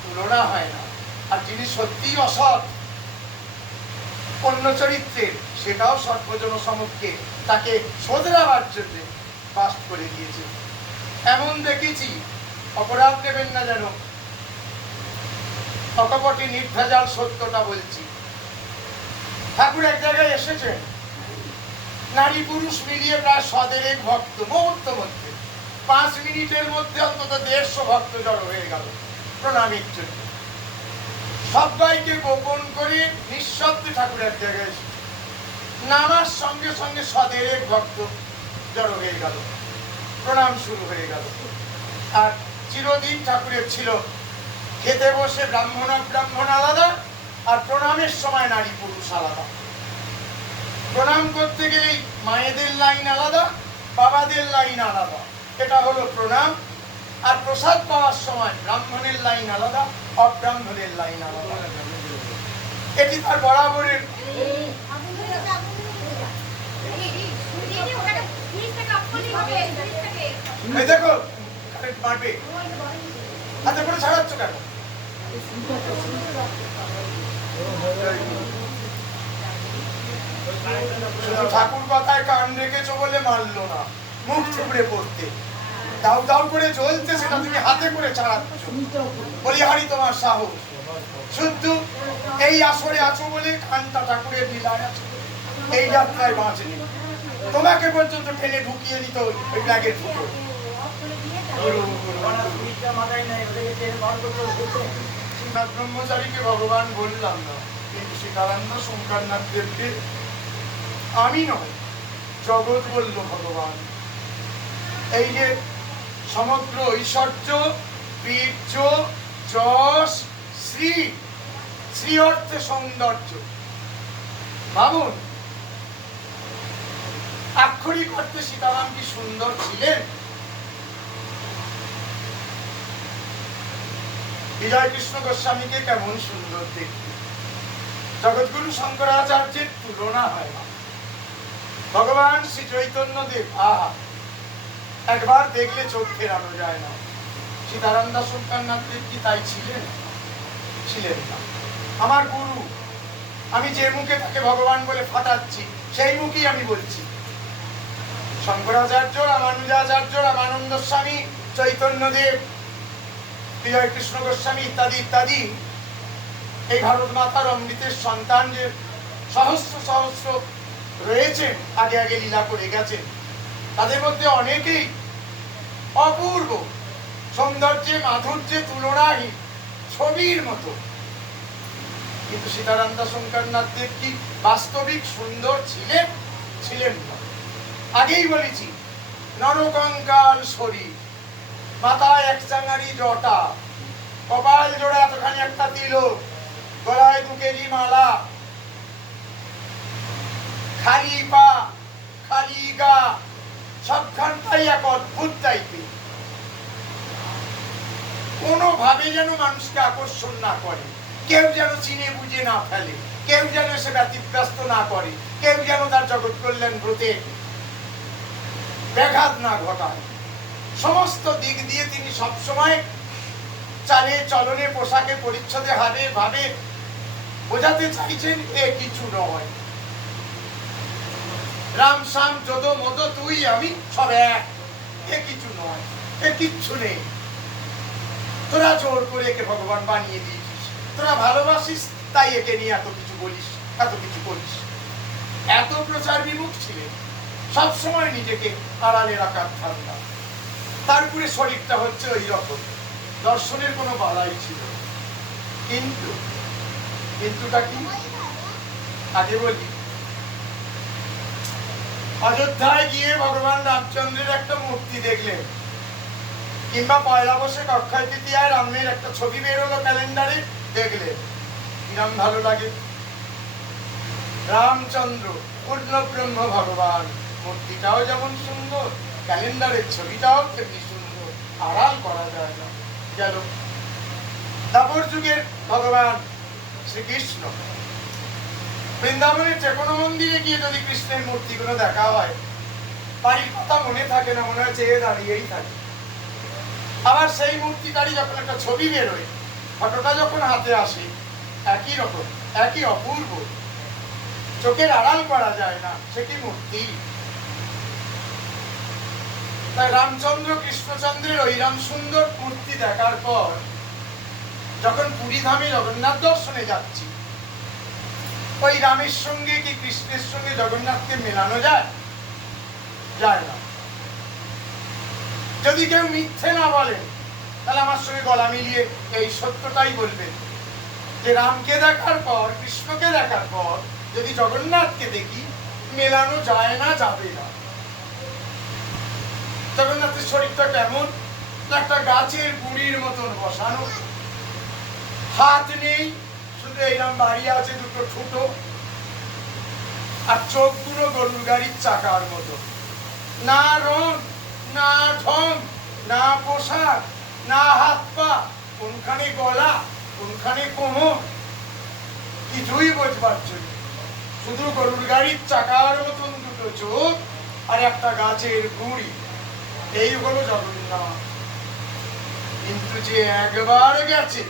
তুলনা হয় না। আর যিনি সত্যি অসৎ অন্য চরিত্রের, সেটাও সর্বজন সমক্ষে তাকে শোধরাবার জন্য বাস্ট করে দিয়েছে। এমন দেখেছি, অপরাধ নেবেন না যেন, অকপটে নির্ভেজাল সত্যটা বলছি। ঠাকুর এক জায়গায় এসেছেন, নারী পুরুষ মিলিয়ে প্রায় 100 ভক্ত, মুহূর্ত মধ্যে 5 মিনিটের মধ্যে অন্তত 150 ভক্ত জড়ো হয়ে গেল প্রণামের জন্য। সবাইকে গোপন করে নিঃশব্দে ঠাকুর এক জায়গায় এসেছে। নামার সঙ্গে সঙ্গে 100 ভক্ত জড়ো হয়ে গেল, প্রণাম শুরু হয়ে গেল। আর চিরদিন ঠাকুরের ছিল খেতে বসে ব্রাহ্মণ আলাদা, আর প্রণামের সময় নারী পুরুষ আলাদা। প্রণাম করতে গেলেই মায়েদের লাইন আলাদা, বাবাদের লাইন আলাদা, এটা হলো প্রণাম। আর প্রসাদ পাওয়ার সময় ব্রাহ্মণের লাইন আলাদা, অব্রাহ্মণের লাইন আলাদা। এটি তার বরাবরের। দেখো মারবে, হাতে করে ছাড়াচ্ছ কেন? ঠাকুর কথায় কান রেখেছো বলে মারলো না, মুখ থুবড়ে পড়তে দাউ দাউ করে জ্বলতে, সেটা তুমি হাতে করে ছাড়াচ্ছ। বলিহারি তোমার সাহস, শুধু এই আসরে আছো বলে কানটা ঠাকুরের লীলায় আছো, এই যাত্রায় বাঁচেনি। তোমাকে পর্যন্ত টেনে ঢুকিয়ে দিত ওই ব্যাগের ফুটো। ব্রহ্মচারীকে ভগবান বললাম না, কিন্তু সীতারাম শঙ্করনাথ দেবকে আমি নয় জগৎ বলল ভগবান। এই যে সমগ্র ঐশ্বর্য, বীর্য, যশ, শ্রী, শ্রী অর্থে সৌন্দর্য। ভাবুন, আক্ষরিক অর্থে সীতারাম কি সুন্দর ছিলেন? বিজয় কৃষ্ণ গোস্বামীকে কেমন সুন্দর দেখতে, জগৎগুরু শঙ্করাচার্যের তুলনা হয় না। ভগবান শ্রী চৈতন্য দেব, আহা, একবার দেখলে চোখ ফেরানো যায় না। সীতারাম দাস শঙ্করনাথ দেব কি তাই ছিলেন? ছিলেন না। আমার গুরু, আমি যে মুখে তাকে ভগবান বলে ফাটাচ্ছি, সেই মুখেই আমি বলছি। শঙ্করাচার্য, রামানুজাচার্য, রামানন্দ স্বামী, চৈতন্যদেব, বিজয় কৃষ্ণ গোস্বামী ইত্যাদি ইত্যাদি, এই ভারত মাতার অমৃতের সন্তান যে সহস্র সহস্র রয়েছেন, আগে আগে লীলা করে গেছেন, তাদের মধ্যে অনেকেই অপূর্ব সৌন্দর্যে, মাধুর্যে তুলনাহীন, ছবির মতো। কিন্তু সীতারাম দাস শঙ্করনাথ দেব কি বাস্তবিক সুন্দর ছিলেন? ছিলেন না। আগেই বলেছি, নরকঙ্কাল শরীর, মাথায় এক চাঙারি জটা, কপাল জোড়া এতখানি একটা তিলক, গলায় 2 কেজি মালা, খালি পা, খালি গা, সবখানটাই এক অদ্ভুত টাইপের। কোনোভাবে যেন মানুষকে আকর্ষণ না করে, কেউ যেন চিনে বুঝে না ফেলে, কেউ যেন সে ব্যতিব্যস্ত না করে, কেউ যেন তার জগৎ কল্যাণ ব্রতে ব্যাঘাত না ঘটায়। সমস্ত দিক দিয়ে তিনি সবসময় চালে চলনে, পোশাকে, পরিচ্ছদে, হাবে ভাবে বোঝাতে চাইছেন এ কিছু নয়। রাম শ্যাম যদ মদ তুই আমি সব এক, এ কিছু নয়, এ কিচ্ছু নেই। তোরা জোর করে একে ভগবান বানিয়ে দিয়েছিস, তোরা ভালোবাসিস, তাই একে নিয়ে এত কিছু বলিস, এত কিছু করিস। এত প্রচার বিমুখ ছিলেন, সবসময় নিজেকে আড়ালে রাখার ধারণা। তারপরে শরীরটা হচ্ছে ওই রকম, দর্শনের কোনো বালাই ছিল। কিন্তু কিন্তুটা কি আগে বলি। অযোধ্যায় গিয়ে ভগবান রামচন্দ্রের একটা মূর্তি দেখলেন, কিংবা পয়লা বৈশাখ অক্ষয় তৃতীয়ায় রামের একটা ছবি বেরোলো ক্যালেন্ডারে, দেখলেন, কিরম ভালো লাগে। রামচন্দ্র পূর্ণ ব্রহ্ম ভগবান, মূর্তিটাও যেমন সুন্দর, ক্যালেন্ডারের ছবিটাও তেমনি সুন্দর, আড়াল করা যায় না। গেল। দ্বাপর যুগের ভগবান শ্রীকৃষ্ণ বৃন্দাবনের যে কোনো মন্দিরে গিয়ে যদি কৃষ্ণের মূর্তিগুলো দেখা হয়, বাড়ির কথা মনে থাকে না, মনে হয় চেয়ে দাঁড়িয়েই থাকে। আবার সেই মূর্তিটারই যখন একটা ছবি বেরোয়, ফটোটা যখন হাতে আসে, একই রকম, একই অপূর্ব, চোখের আড়াল করা যায় না, সে কি মূর্তি। তাই রামচন্দ্র কৃষ্ণচন্দ্রের ওই রাম সুন্দর মূর্তি দেখার পর যখন পুরী ধামে জগন্নাথ দর্শনে যাচ্ছি, ওই রামের সঙ্গে কি কৃষ্ণের সঙ্গে জগন্নাথকে মেলানো যায়? যায় না। যদি কেউ মিথ্যে না বলেন, তাহলে আমার সঙ্গে গলা মিলিয়ে এই সত্যটাই বলবেন যে রামকে দেখার পর, কৃষ্ণকে দেখার পর যদি জগন্নাথকে দেখি, মেলানো যায় না, যাবে না। জগন্নাথের শরীরটা কেমন? একটা গাছের গুঁড়ির মতন বসানো, হাত নেই, শুধু এইরকম বাড়ি আছে দুটো ঠুটো, আর চোখগুলো গরুর গাড়ির চাকার মতো। না রং, না ঢং, না পোশাক, না হাত পা, কোনখানে গলা, কোনখানে কোমর, কিছুই বোঝবার জন্য শুধু গরুর গাড়ির চাকার মতন দুটো চোখ আর একটা গাছের গুঁড়ি, এই হলো জগন্নাথ। কিন্তু যে একবার গেছে,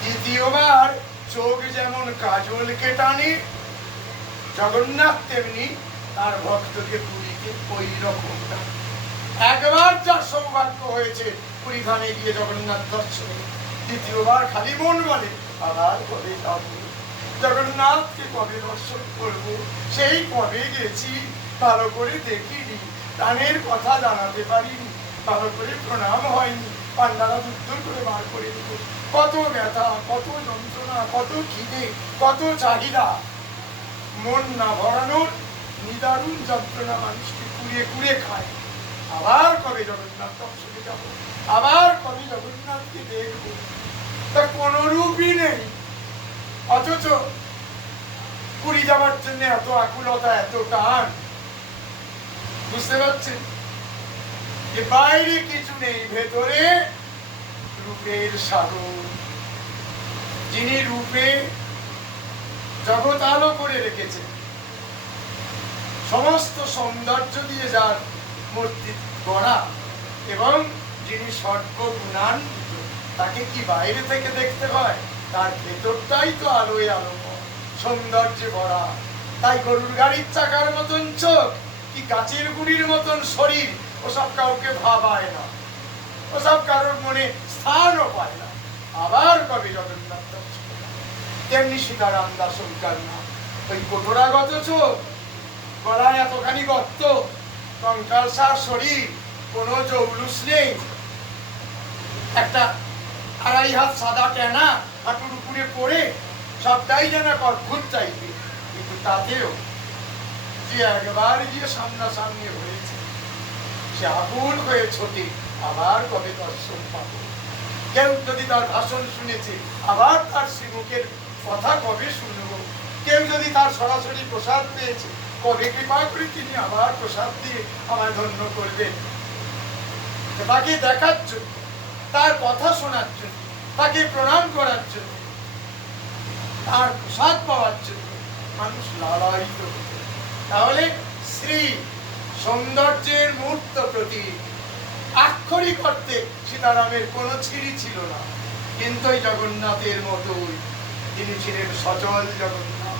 দ্বিতীয়বার চোখ যেমন কাজলকে টানে, জগন্নাথ তেমনি তার ভক্তকে পুরীকে ওই রকম টানে। একবার যার সৌভাগ্য হয়েছে পুরী ধামে গিয়ে জগন্নাথ দর্শনে, দ্বিতীয়বার খালি মন বলে আবার কবে যাব, জগন্নাথকে কবে দর্শন করব, সেই কবে গেছি, ভালো করে দেখিনি, প্রাণের কথা জানাতে পারিনি, ভালো করে প্রণাম হয়নি, পান্ডারা যুদ্ধ করে বার করে দেবো। কত ব্যথা, কত যন্ত্রণা, কত খিদে, কত চাহিদা, মন না ভরানোর নিদারুণ যন্ত্রণা মানুষকে কুড়িয়ে কুড়িয়ে খায়। আবার কবে জগন্নাথ দর্শনে যাবো, আবার কবে জগন্নাথকে দেখবো, তা কোন রূপই নেই। অথচ পুরী যাবার জন্য এত আকুলতা, এত টান। বুঝতে পারছেন যে বাইরে কিছু নেই, ভেতরে রূপের সাগর। যিনি রূপে জগৎ আলো করে রেখেছেন, সমস্ত সৌন্দর্য দিয়ে যার মূর্তি গড়া, এবং যিনি সর্বগুণান্বিত, তাকে কি বাইরে থেকে দেখতে হয়? তার ভেতরটাই তো আলোয় আলোময়, সৌন্দর্যে ভরা। তাই গরুর গাড়ির চাকার মতন চোখ, কি গাছের গুঁড়ির মতন শরীর, ওসব কাউকে ভাবায় না, ওসব কারোর মনে স্থানও পায় না। আবার কবে জগন্নাথ দর্শন। তেমনি সীতারাম দাসঙ্কার না, ওই কোটরাগত চোখ, গলায় এতখানি গর্ত, কঙ্কালসার শরীর, কোনো জৌলুস নেই, একটা 2.5 হাত সাদা টেনা হাঁটুর উপরে পড়ে, সবটাই যেন অদ্ভুত চাইবে। কিন্তু তাতেও যে একবার গিয়ে সামনাসামনি হয়েছে, সে আকুল হয়ে ছোটে আবার কবে দর্শন পাবো। কেউ যদি তার ভাষণ শুনেছে, আবার তার শ্রীমুখের কথা কবে শুনবো। কেউ যদি তার সরাসরি প্রসাদ পেয়েছে, কবে কৃপা করে তিনি আবার প্রসাদ দিয়ে আমায় ধন্য করবেন। তাকে দেখার জন্য, তার কথা শোনার জন্য, তাকে প্রণাম করার জন্য, তার প্রসাদ পাওয়ার জন্য মানুষ লালায়িত। তাহলে শ্রী সৌন্দর্যের মূর্ত প্রতীক, আক্ষরিক অর্থে সীতারামের কোনো ছিঁড়ি ছিল না, কিন্তু এই জগন্নাথের মতোই তিনি ছিলেন সচল জগন্নাথ,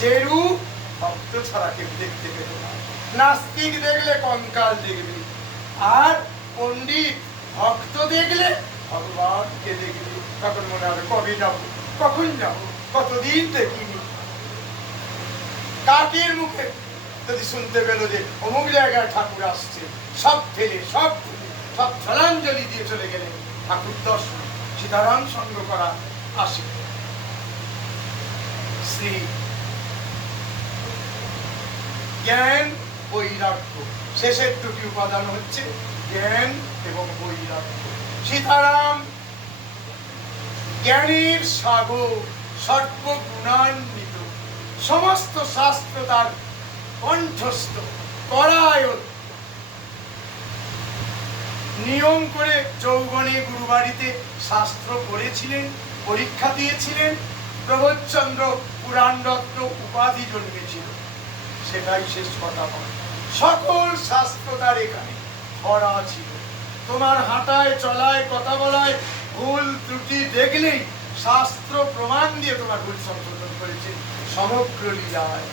যে রূপ ভক্ত ছাড়া কেউ দেখতে পেত না। নাস্তিক দেখলে কঙ্কাল দেখবে, আর পণ্ডিত ভক্ত দেখলে ভগবানকে দেখবে। তখন মনে হবে কবে যাবো, কখন যাবো, কতদিন দেখিনি। কাকের মুখে যদি শুনতে পেল যে অমুক জায়গায় ঠাকুর আসছে, সব ফেলে, সব ছলাঞ্জলি দিয়ে চলে গেলেন ঠাকুর দর্শন, সীতারাম সঙ্গ করা আসে। শ্রী জ্ঞান, বৈরাগ্য, শেষের দুটি উপাদান হচ্ছে জ্ঞান এবং বৈরাগ্য। সীতারাম জ্ঞানের সাগর, সর্বগুণান্বিত, সমস্ত শাস্ত্র তার কণ্ঠস্থ, করায়ত্ত। নিয়ম করে যৌবনে গুরুবাড়িতে শাস্ত্র পড়েছিলেন, পরীক্ষা দিয়েছিলেন, প্রবোধচন্দ্র পুরাণ রত্ন উপাধি জন্মেছিল। সেটাই শেষ কথা নয়, সকল শাস্ত্র তার এখানে ভরা ছিল। তোমার হাঁটায় চলায় কথা বলায় ভুল ত্রুটি দেখলেই শাস্ত্র প্রমাণ দিয়ে তোমার ভুল সংশোধন করেছে সমগ্র লীলায়।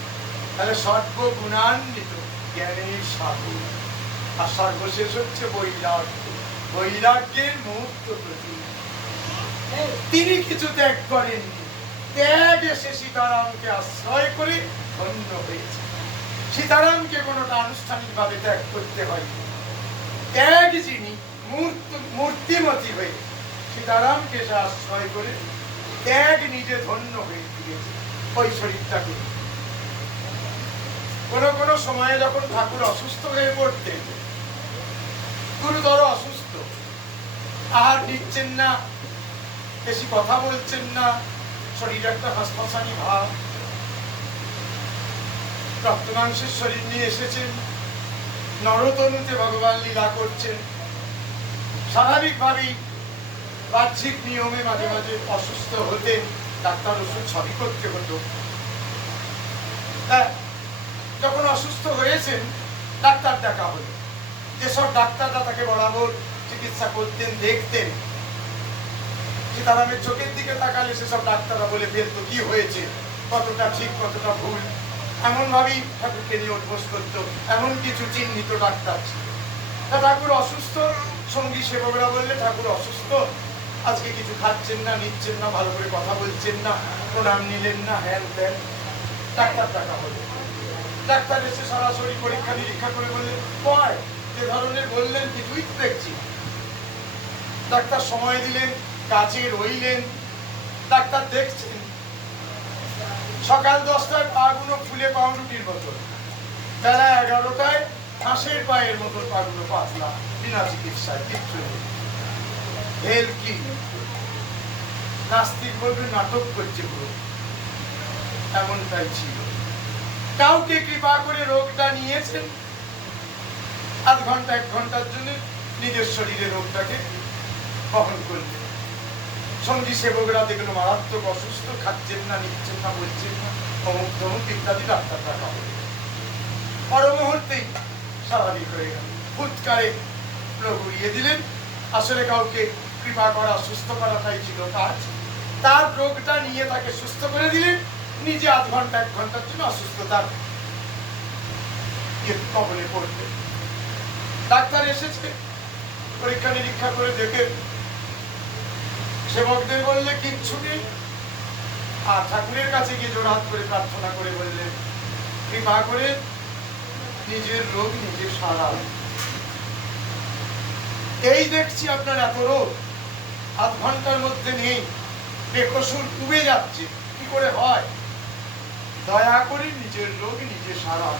তাহলে সর্বগুণান্বিত জ্ঞানের সাধু। আর সর্বশেষ হচ্ছে বৈরাগ্য, বৈরাগ্যের মুহূর্ত প্রতি। তিনি কিছু ত্যাগ করেননি, ত্যাগ এসে সীতারামকে আশ্রয় করে ধন্য হয়েছে। সীতারামকে কোনোটা আনুষ্ঠানিকভাবে ত্যাগ করতে হয়নি। ত্যাগ যিনি মূর্তিমতী হয়ে সীতারামকে সে আশ্রয় করে ত্যাগ নিজে ধন্য হয়ে দিয়েছে ওই শরীরটাকে। কোন কোন সময়ে যখন ঠাকুর অসুস্থ হয়ে পড়তেন, গুরুতর অসুস্থ, আহার নিচ্ছেন না, বেশি কথা বলছেন না, শরীরে একটা হাসপাসানি ভাব, রক্ত মাংসের শরীর নিয়ে এসেছেন, নরতনুতে ভগবান লীলা করছেন, স্বাভাবিকভাবেই বাহ্যিক নিয়মে মাঝে মাঝে অসুস্থ হতেন, ডাক্তার ওষুধ সবই করতে হতো। যখন অসুস্থ হয়েছেন ডাক্তার দেখা হলো, যেসব ডাক্তাররা তাকে বরাবর চিকিৎসা করতেন, দেখতেন, সীতারামের চোখের দিকে তাকালে সেসব ডাক্তাররা বলে ফেলতো কি হয়েছে, কতটা ঠিক কতটা ভুল, এমন ভাবেই ঠাকুরকে নিয়ে উদ্বোস করতো। এমন কিছু চিহ্নিত ডাক্তার ছিল। ঠাকুর অসুস্থ, সঙ্গী সেবকরা বললে ঠাকুর অসুস্থ, আজকে কিছু খাচ্ছেন না, নিচ্ছেন না, ভালো করে কথা বলছেন না, প্রণাম নিলেন না, হ্যান ত্যান। ডাক্তার দেখা হলো, ডাক্তার এসে সরাসরি পরীক্ষা নিরীক্ষা করে বললেন কয় যে ধরনের বললেন কিছুই তো দেখছি। ডাক্তার সময় দিলেন, কাছে রইলেন, ডাক্তার দেখছেন। সকাল 10টায় পাগুলো ফুলে পাউরুটির মতন, বেলা 11টায় হাঁসের পায়ের মতন পাগুলো পাতলা, বিনা চিকিৎসায় কিচ্ছু নেই। হেল কি নাস্তিক বলবে নাটক করছে পুরো, এমনটাই ছিল। কাউকে কৃপা করে রোগটা নিয়েছেন, আধ ঘন্টা 1 ঘন্টার জন্য নিজের শরীরে রোগটাকে বহন করলেন। সঙ্গী সেবকরা দেখলো মারাত্মক অসুস্থ, খাচ্ছেন না, নিচ্ছেন না, বলছেন না, অমুক তমুক ইত্যাদি, ডাক্তার দেখা হলো। পর মুহূর্তেই স্বাভাবিক হয়ে গেল, ফুৎকারে রোগ উড়িয়ে দিলেন। আসলে কাউকে কৃপা করা, সুস্থ করাটাই ছিল কাজ। তার রোগটা নিয়ে তাকে সুস্থ করে দিলেন, নিজে আধ ঘন্টা 1 ঘন্টার জন্য অসুস্থতার কবলে পড়লেন। ডাক্তার এসেছে, পরীক্ষা নিরীক্ষা করে দেখে সেবকদের বললে কিচ্ছু নেই, আর ঠাকুরের কাছে গিয়ে জোড়হাত করে প্রার্থনা করে বললেন কৃপা করে নিজের রোগ নিজে সারান। এই দেখছি আপনার এত রোগ, আধ ঘন্টার মধ্যে নেই, বেকসুর ডুবে যাচ্ছে, কি করে হয়? দয়া করে নিজের রোগ নিজে সারান,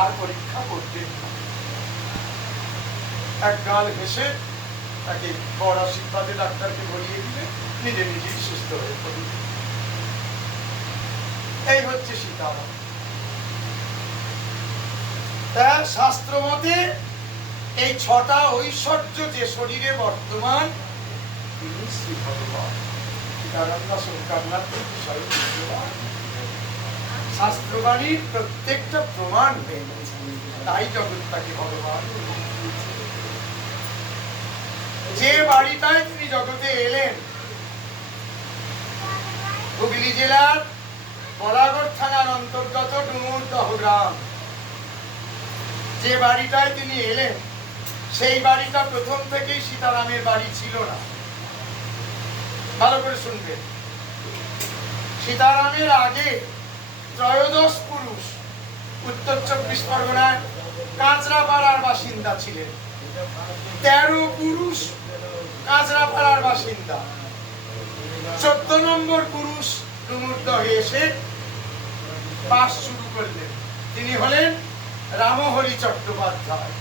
আর পরীক্ষা করতে। এক গাল হেসে তাকে বড় আশীর্বাদে ডাক্তারকে বলিয়ে দিলে নিজে নিজেই সুস্থ হয়ে পড়ল। এই হচ্ছে সীতারাম। তার শাস্ত্র মতে এই 6টা ঐশ্বর্য যে শরীরে বর্তমান, তিনি শ্রী ভগবান। সীতারাম দাস ওঙ্কারনাথ বিষয় শাস্ত্রবাণীর প্রত্যেকটা প্রমাণ হয়ে গেছে, তাই জগৎ তাকে ভগবান। যে বাড়িটায় তিনি জগতে এলেন, হুগলি জেলার বলাগড় থানার অন্তর্গত ডুমুরদহ গ্রাম, যে বাড়িটায় তিনি এলেন, সেই বাড়িটা প্রথম থেকেই সীতারামের বাড়ি ছিল না। ভালো করে শুনবেন, সীতারামের আগে 13 পুরুষ উত্তর 24 পরগনার কাঁচরাপাড়ার বাসিন্দা ছিলেন। 13 পুরুষ কাঁচরাপাড়ার বাসিন্দা। 14 নম্বর পুরুষ ডুমুরদহে এসে বাস শুরু করলেন। তিনি হলেন রামহরি চট্টোপাধ্যায়।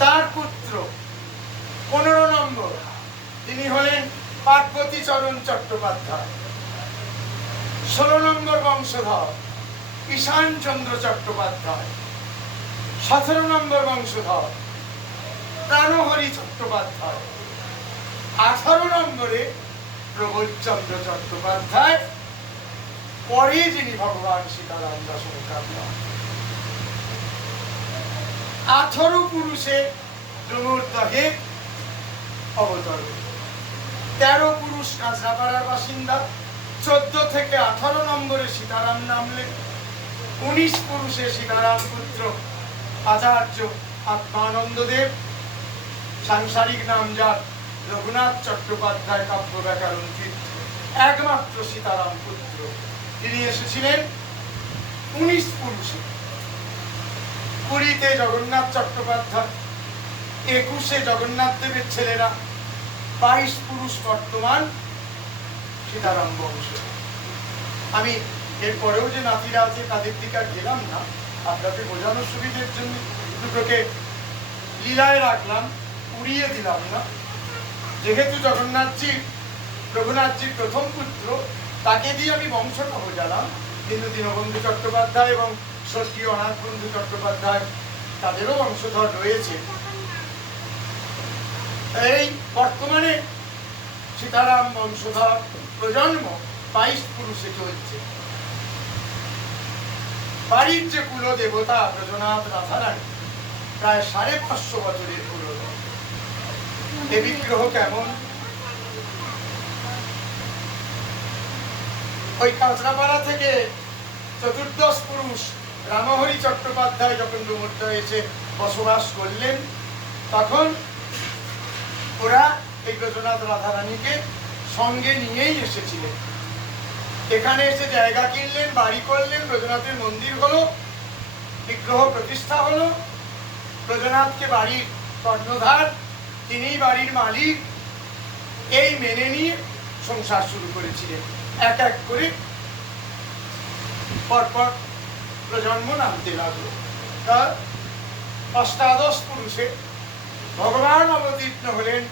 তার পুত্র 15 নম্বর, তিনি হলেন পার্বতী চরণ চট্টোপাধ্যায়। 16 নম্বর বংশধর ঈশান চন্দ্র চট্টোপাধ্যায়। 17 নম্বর বংশধর প্রাণহরি চট্টোপাধ্যায়, 18 নম্বরে প্রবোধচন্দ্র চট্টোপাধ্যায়, পরে যিনি ভগবান সীতারাম দাশঙ্কর। 18 পুরুষে ডুমুরদহে অবতরণ। 13 পুরুষ কাঁচরাপাড়ার বাসিন্দা, 14 থেকে 18 নম্বরে সীতারাম নামলেন। 19 পুরুষে সীতারাম পুত্র আচার্য আত্মানন্দদেব, সাংসারিক নামজাত রঘুনাথ চট্টোপাধ্যায় কাব্য ব্যাকরণ তীর্থ, একমাত্র সীতারাম পুত্র, তিনি এসেছিলেন 19 পুরুষে। 20-তে জগন্নাথ চট্টোপাধ্যায়, 21-এ জগন্নাথ দেবের ছেলেরা, 22 পুরুষ বর্তমান সীতারাম বংশ। আমি এরপরেও যে নাতিরা আছে তাদের দিকে আর গেলাম না, আপনাকে বোঝানোর সুবিধের জন্য দুটোকে লীলায় রাখলাম, উড়িয়ে দিলাম না। যেহেতু জগন্নাথজি রঘুনাথজির প্রথম পুত্র, তাকে দিয়ে আমি বংশটা বোঝালাম, কিন্তু দীনবন্ধু চট্টোপাধ্যায় এবং স্বর্গীয় অনাথ বন্ধু চট্টোপাধ্যায় তাদেরও বংশধর রয়েছে। এই বর্তমানে সীতারাম বংশধর প্রজন্ম 22 পুরুষে চলছে। বাড়ির যে কুল দেবতা ব্রজনাথ রাধারানী, প্রায় 550 বছরের পুরনো। এ বিগ্রহ কেমন? ওই কাঁচরাপাড়া থেকে 14 পুরুষ রামহরি চট্টোপাধ্যায় যখন ডুমুরদহে এসে বসবাস করলেন, তখন ওরা এই ব্রজনাথ রাধারানীকে সঙ্গে নিয়েই এসেছিলেন। এখানে এসে জায়গা কিনলেন, বাড়ি করলেন, ব্রজনাথের মন্দির হলো, বিগ্রহ প্রতিষ্ঠা হলো। ব্রজনাথকে বাড়ির কর্ণধার, তিনিই বাড়ির মালিক, এই মেনে নিয়ে সংসার শুরু করেছিলেন। এক এক করে পরপর প্রজন্ম নামতে লাগলো। তার অষ্টাদশ পুরুষে ভগবান অবতীর্ণ হলেন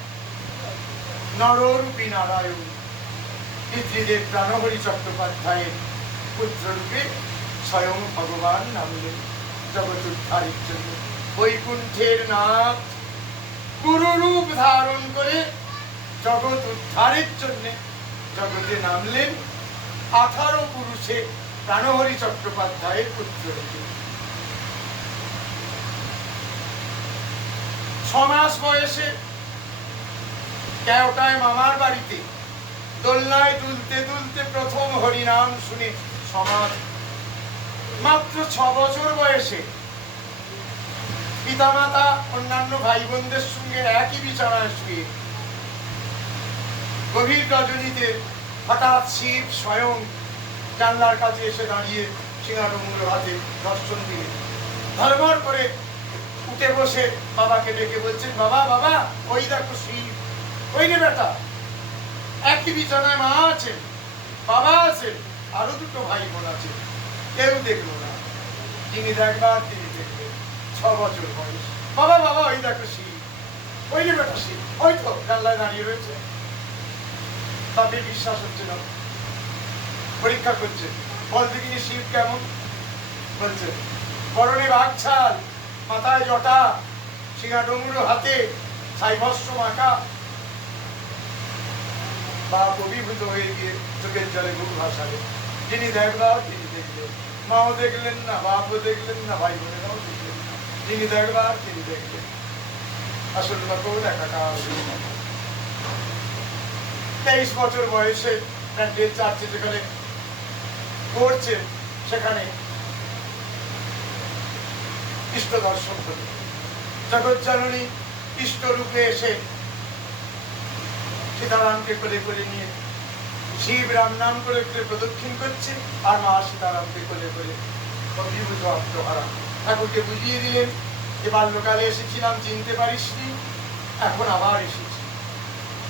নররূপী নারায়ণ, পিতৃদেব প্রাণহরি চট্টোপাধ্যায়ের পুত্ররূপে স্বয়ং ভগবান নামলেন জগৎ উদ্ধারের জন্য। বৈকুণ্ঠের নাথ গুরুরূপ ধারণ করে জগৎ উদ্ধারের জন্য জগতে নামলেন 18 পুরুষে প্রাণহরি চট্টোপাধ্যায়ের পুত্ররূপে। 6 মাস বয়সে কেওটায় মামার বাড়িতে দোলনায় দুলতে দুলতে প্রথম হরিনাম শুনে সমাজ। মাত্র 6 বছর বয়সে পিতামাতা অন্যান্য ভাই বোনদের সঙ্গে একই বিছানায় শুয়ে গভীর রজনীতে হঠাৎ শিব স্বয়ং জানলার কাছে এসে দাঁড়িয়ে সিংহাডমুর হাতে দর্শন দিলেন। ধর্মর করে উঠে বসে বাবাকে ডেকে বলছেন, বাবা বাবা ওই দেখো শিব, ওই রে বেটা। একই বিছানায় মা আছেন, বাবা আছেন, আরো 2 ভাই বোন আছে, কেউ দেখলো না। তিনি দেখবার তিনি দেখলেন। 6 বছর বয়স। বাবা বাবা ওই দেখো শিব, ওই রে বেটা শিব, ওই তো জানলায় দাঁড়িয়ে রয়েছে। তাদের বিশ্বাস হচ্ছে না, পরীক্ষা করছে, বল দেখিনি শিব কেমন? বলছে পরনে বাঘছাল, মাথায় জটা, সিংহাডমরু হাতে, ছাইভস্ম মাখা। বাপ অভিভূত হয়ে গিয়ে চোখের জলে বুক ভাসালে। যিনি দেখবার তিনি দেখলেন, মাও দেখলেন না, বাপও দেখলেন না, ভাই বোনেরাও দেখলেন না। যিনি দেখবার তিনি দেখলেন। আসল লোকও দেখাটা 23 বছর বয়সে প্যান্ডেল চার্চে যেখানে করছে, সেখানে ইষ্ট দর্শন হল। জগৎ জননী ইষ্ট রূপে এসে সীতারামকে কোলে কোলে নিয়ে শিব রাম নাম করে প্রদক্ষিণ করছে, আর মা সীতারামকে কোলে কোলে অভিভূত আত্মহারা। ঠাকুরকে বুঝিয়ে দিলেন যে বাল্যকালে এসেছিলাম, চিনতে পারিসনি, এখন আবার এসেছি।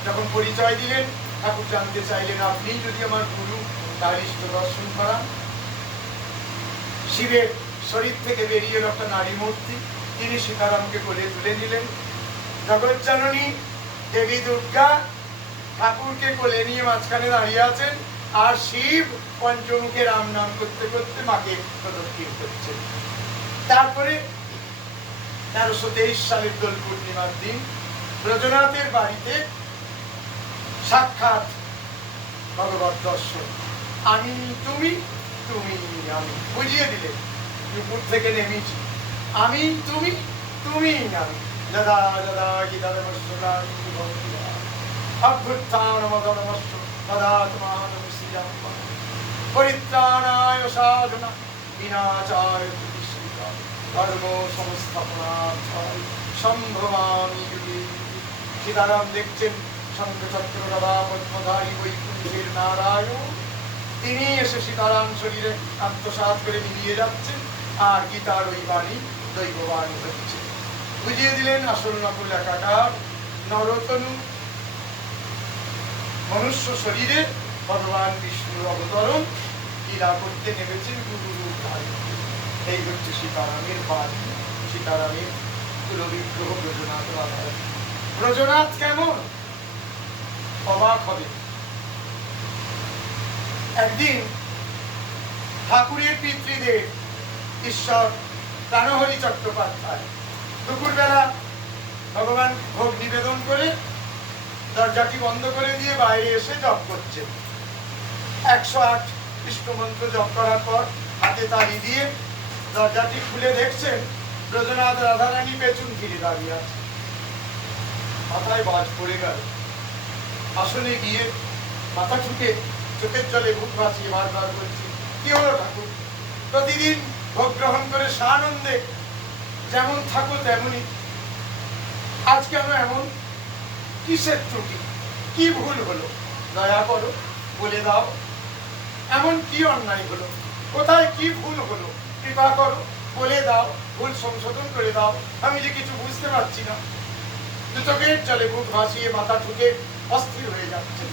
যখন পরিচয় দিলেন, ঠাকুর জানতে চাইলেন, আপনি যদি আমার গুরু, তার ইষ্ট দর্শন করান। শিবের শরীর থেকে বেরিয়ে এলো একটা নারী মূর্তি, তিনি সীতারামকে কোলে তুলে নিলেন। জগৎ জননী দেবী দুর্গা ঠাকুরকে কোলে নিয়ে মাঝখানে দাঁড়িয়ে আছেন, আর শিব পঞ্চমুখে রাম নাম করতে করতে মাকে প্রদক্ষিণ করছেন। তারপরে 1323 সালের দোল পূর্ণিমার দিন ব্রজনাথের বাড়িতে সাক্ষাৎ ভগবত দর্শন। আমি তুমি, তুমি আমি, বুঝিয়ে দিলে উপর থেকে নেমেছি। আমি তুমি, তুমি আমি। যদা যদা গীতাদমস্যকামি অভ্যুত্থানমদমস্য তদাত্মানম শ্রীরাম পরিত্রাণায় সাধনা বিনাশায় প্রতিষ্ঠিতা ধর্ম সংস্থাপনার্থায় সম্ভবামি যুগে যুগে। সীতারাম দেখছেন শঙ্খচক্র গদা পদ্মধারী বৈকুণ্ঠের নারায়ণ, তিনি এসে সীতারাম শরীরে আত্মসাৎ করে মিলিয়ে যাচ্ছেন, আর গীতার ওই বাণী দৈববাণী হচ্ছে। বুঝিয়ে দিলেন আসল নকল একাকার নরতনু মনুষ্য শরীরে ভগবান বিষ্ণুর অবতরণ লীলা করতে নেমেছেন গুরুরূপ ধারী। এই হচ্ছে সীতারামের বাণী, সীতারামের কুলবিগ্রহ ব্রজনাথ রাধা। ব্রজনাথ কেমন? অবাক হবে। একদিন ঠাকুরের পিতৃদেব ঈশ্বর প্রাণহরি চট্টোপাধ্যায় দুপুরবেলা ভগবান ভোগ নিবেদন করে দরজাটি বন্ধ করে দিয়ে বাইরে এসে জপ করছেন। 108 কৃষ্ণমন্ত্র জপ করার পর হাতে তালি দিয়ে দরজাটি খুলে দেখছেন ব্রজনাথ রাধারানী পেছন ফিরে দাঁড়িয়ে আছে। মাথায় বাজ পড়ে গেল। আসলে গিয়ে মাথা ঠুকে চোখের জলে বুক ভাসিয়ে বারবার বলছি, কি হলো ঠাকুর? প্রতিদিন ভোগ গ্রহণ করে সানন্দে যেমন থাকো তেমনই, আজ কেন এমন? কিসের ত্রুটি? কি ভুল হলো? দয়া করো, বলে দাও। এমন কি অন্যায় হলো? কোথায় কি ভুল হলো? কৃপা করো, বলে দাও, ভুল সংশোধন করে দাও। আমি যে কিছু বুঝতে পারছি না। দু চোখের জলে বুক ভাসিয়ে মাথা ঠুকে অস্থির হয়ে যাচ্ছে।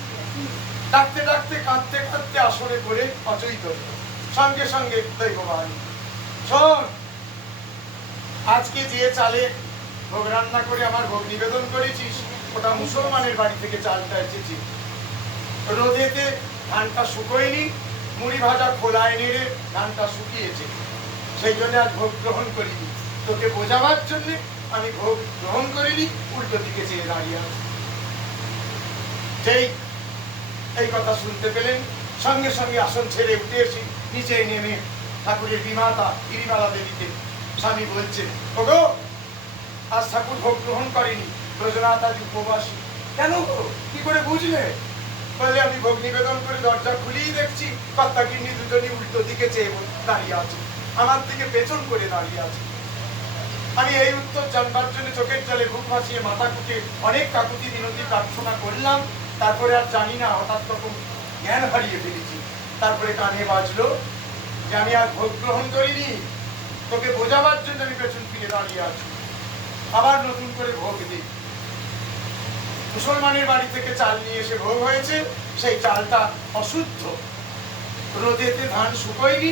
ডাকতে ডাকতে কাঁদতে কাঁদতে আসরে পড়ে অচৈতন্য। সঙ্গে সঙ্গে দৈববাণী, শোন, আজকে যে চালে ভোগ রান্না করে আমার ভোগ নিবেদন করেছিস, ওটা মুসলমানের বাড়ি থেকে চালটা এসেছে। রোদেতে ধানটা শুকোয়নি, মুড়ি ভাজা খোলায় নেড়ে ধানটা শুকিয়েছে, সেই জন্য আজ ভোগ গ্রহণ করিনি। তোকে বোঝাবার জন্য আমি ভোগ গ্রহণ করিনি, উল্টো দিকে চেয়ে দাঁড়িয়ে আছি। যেই এই কথা শুনতে পেলেন, সঙ্গে সঙ্গে আসন ছেড়ে উঠে এসে নিচে নেমে ঠাকুরের বিমাতা গিরিবালা দেবীকে স্বামী বলছেন, ওগো, আজ ঠাকুর ভোগ গ্রহণ করেনি, ব্রজনাথ আজ উপবাসী। কেন গো, কি করে বুঝলে? বলে, আমি ভোগ নিবেদন করে দরজা খুলেই দেখছি কর্তা গিন্নি দুজনই উল্টো দিকে চেয়ে দাঁড়িয়ে আছে, আমার দিকে পেছন করে দাঁড়িয়ে আছে। আমি এই উত্তর জানবার জন্য চোখের জলে বুক ভাসিয়ে মাথা কুটে অনেক কাকুতি মিনতি প্রার্থনা করলাম, তারপরে আর জানি না হঠাৎ তখন জ্ঞান হারিয়ে ফেলেছি। তারপরে কানে বাজলো যে আমি আর ভোগ গ্রহণ করিনি, তোকে বোঝাবার জন্য আমি পেছন ফিরে দাঁড়িয়ে আছি। আবার নতুন করে ভোগ দিই। মুসলমানের বাড়ি থেকে চাল নিয়ে এসে ভোগ হয়েছে, সেই চালটা অশুদ্ধ, রোদেতে ধান শুকোয়নি,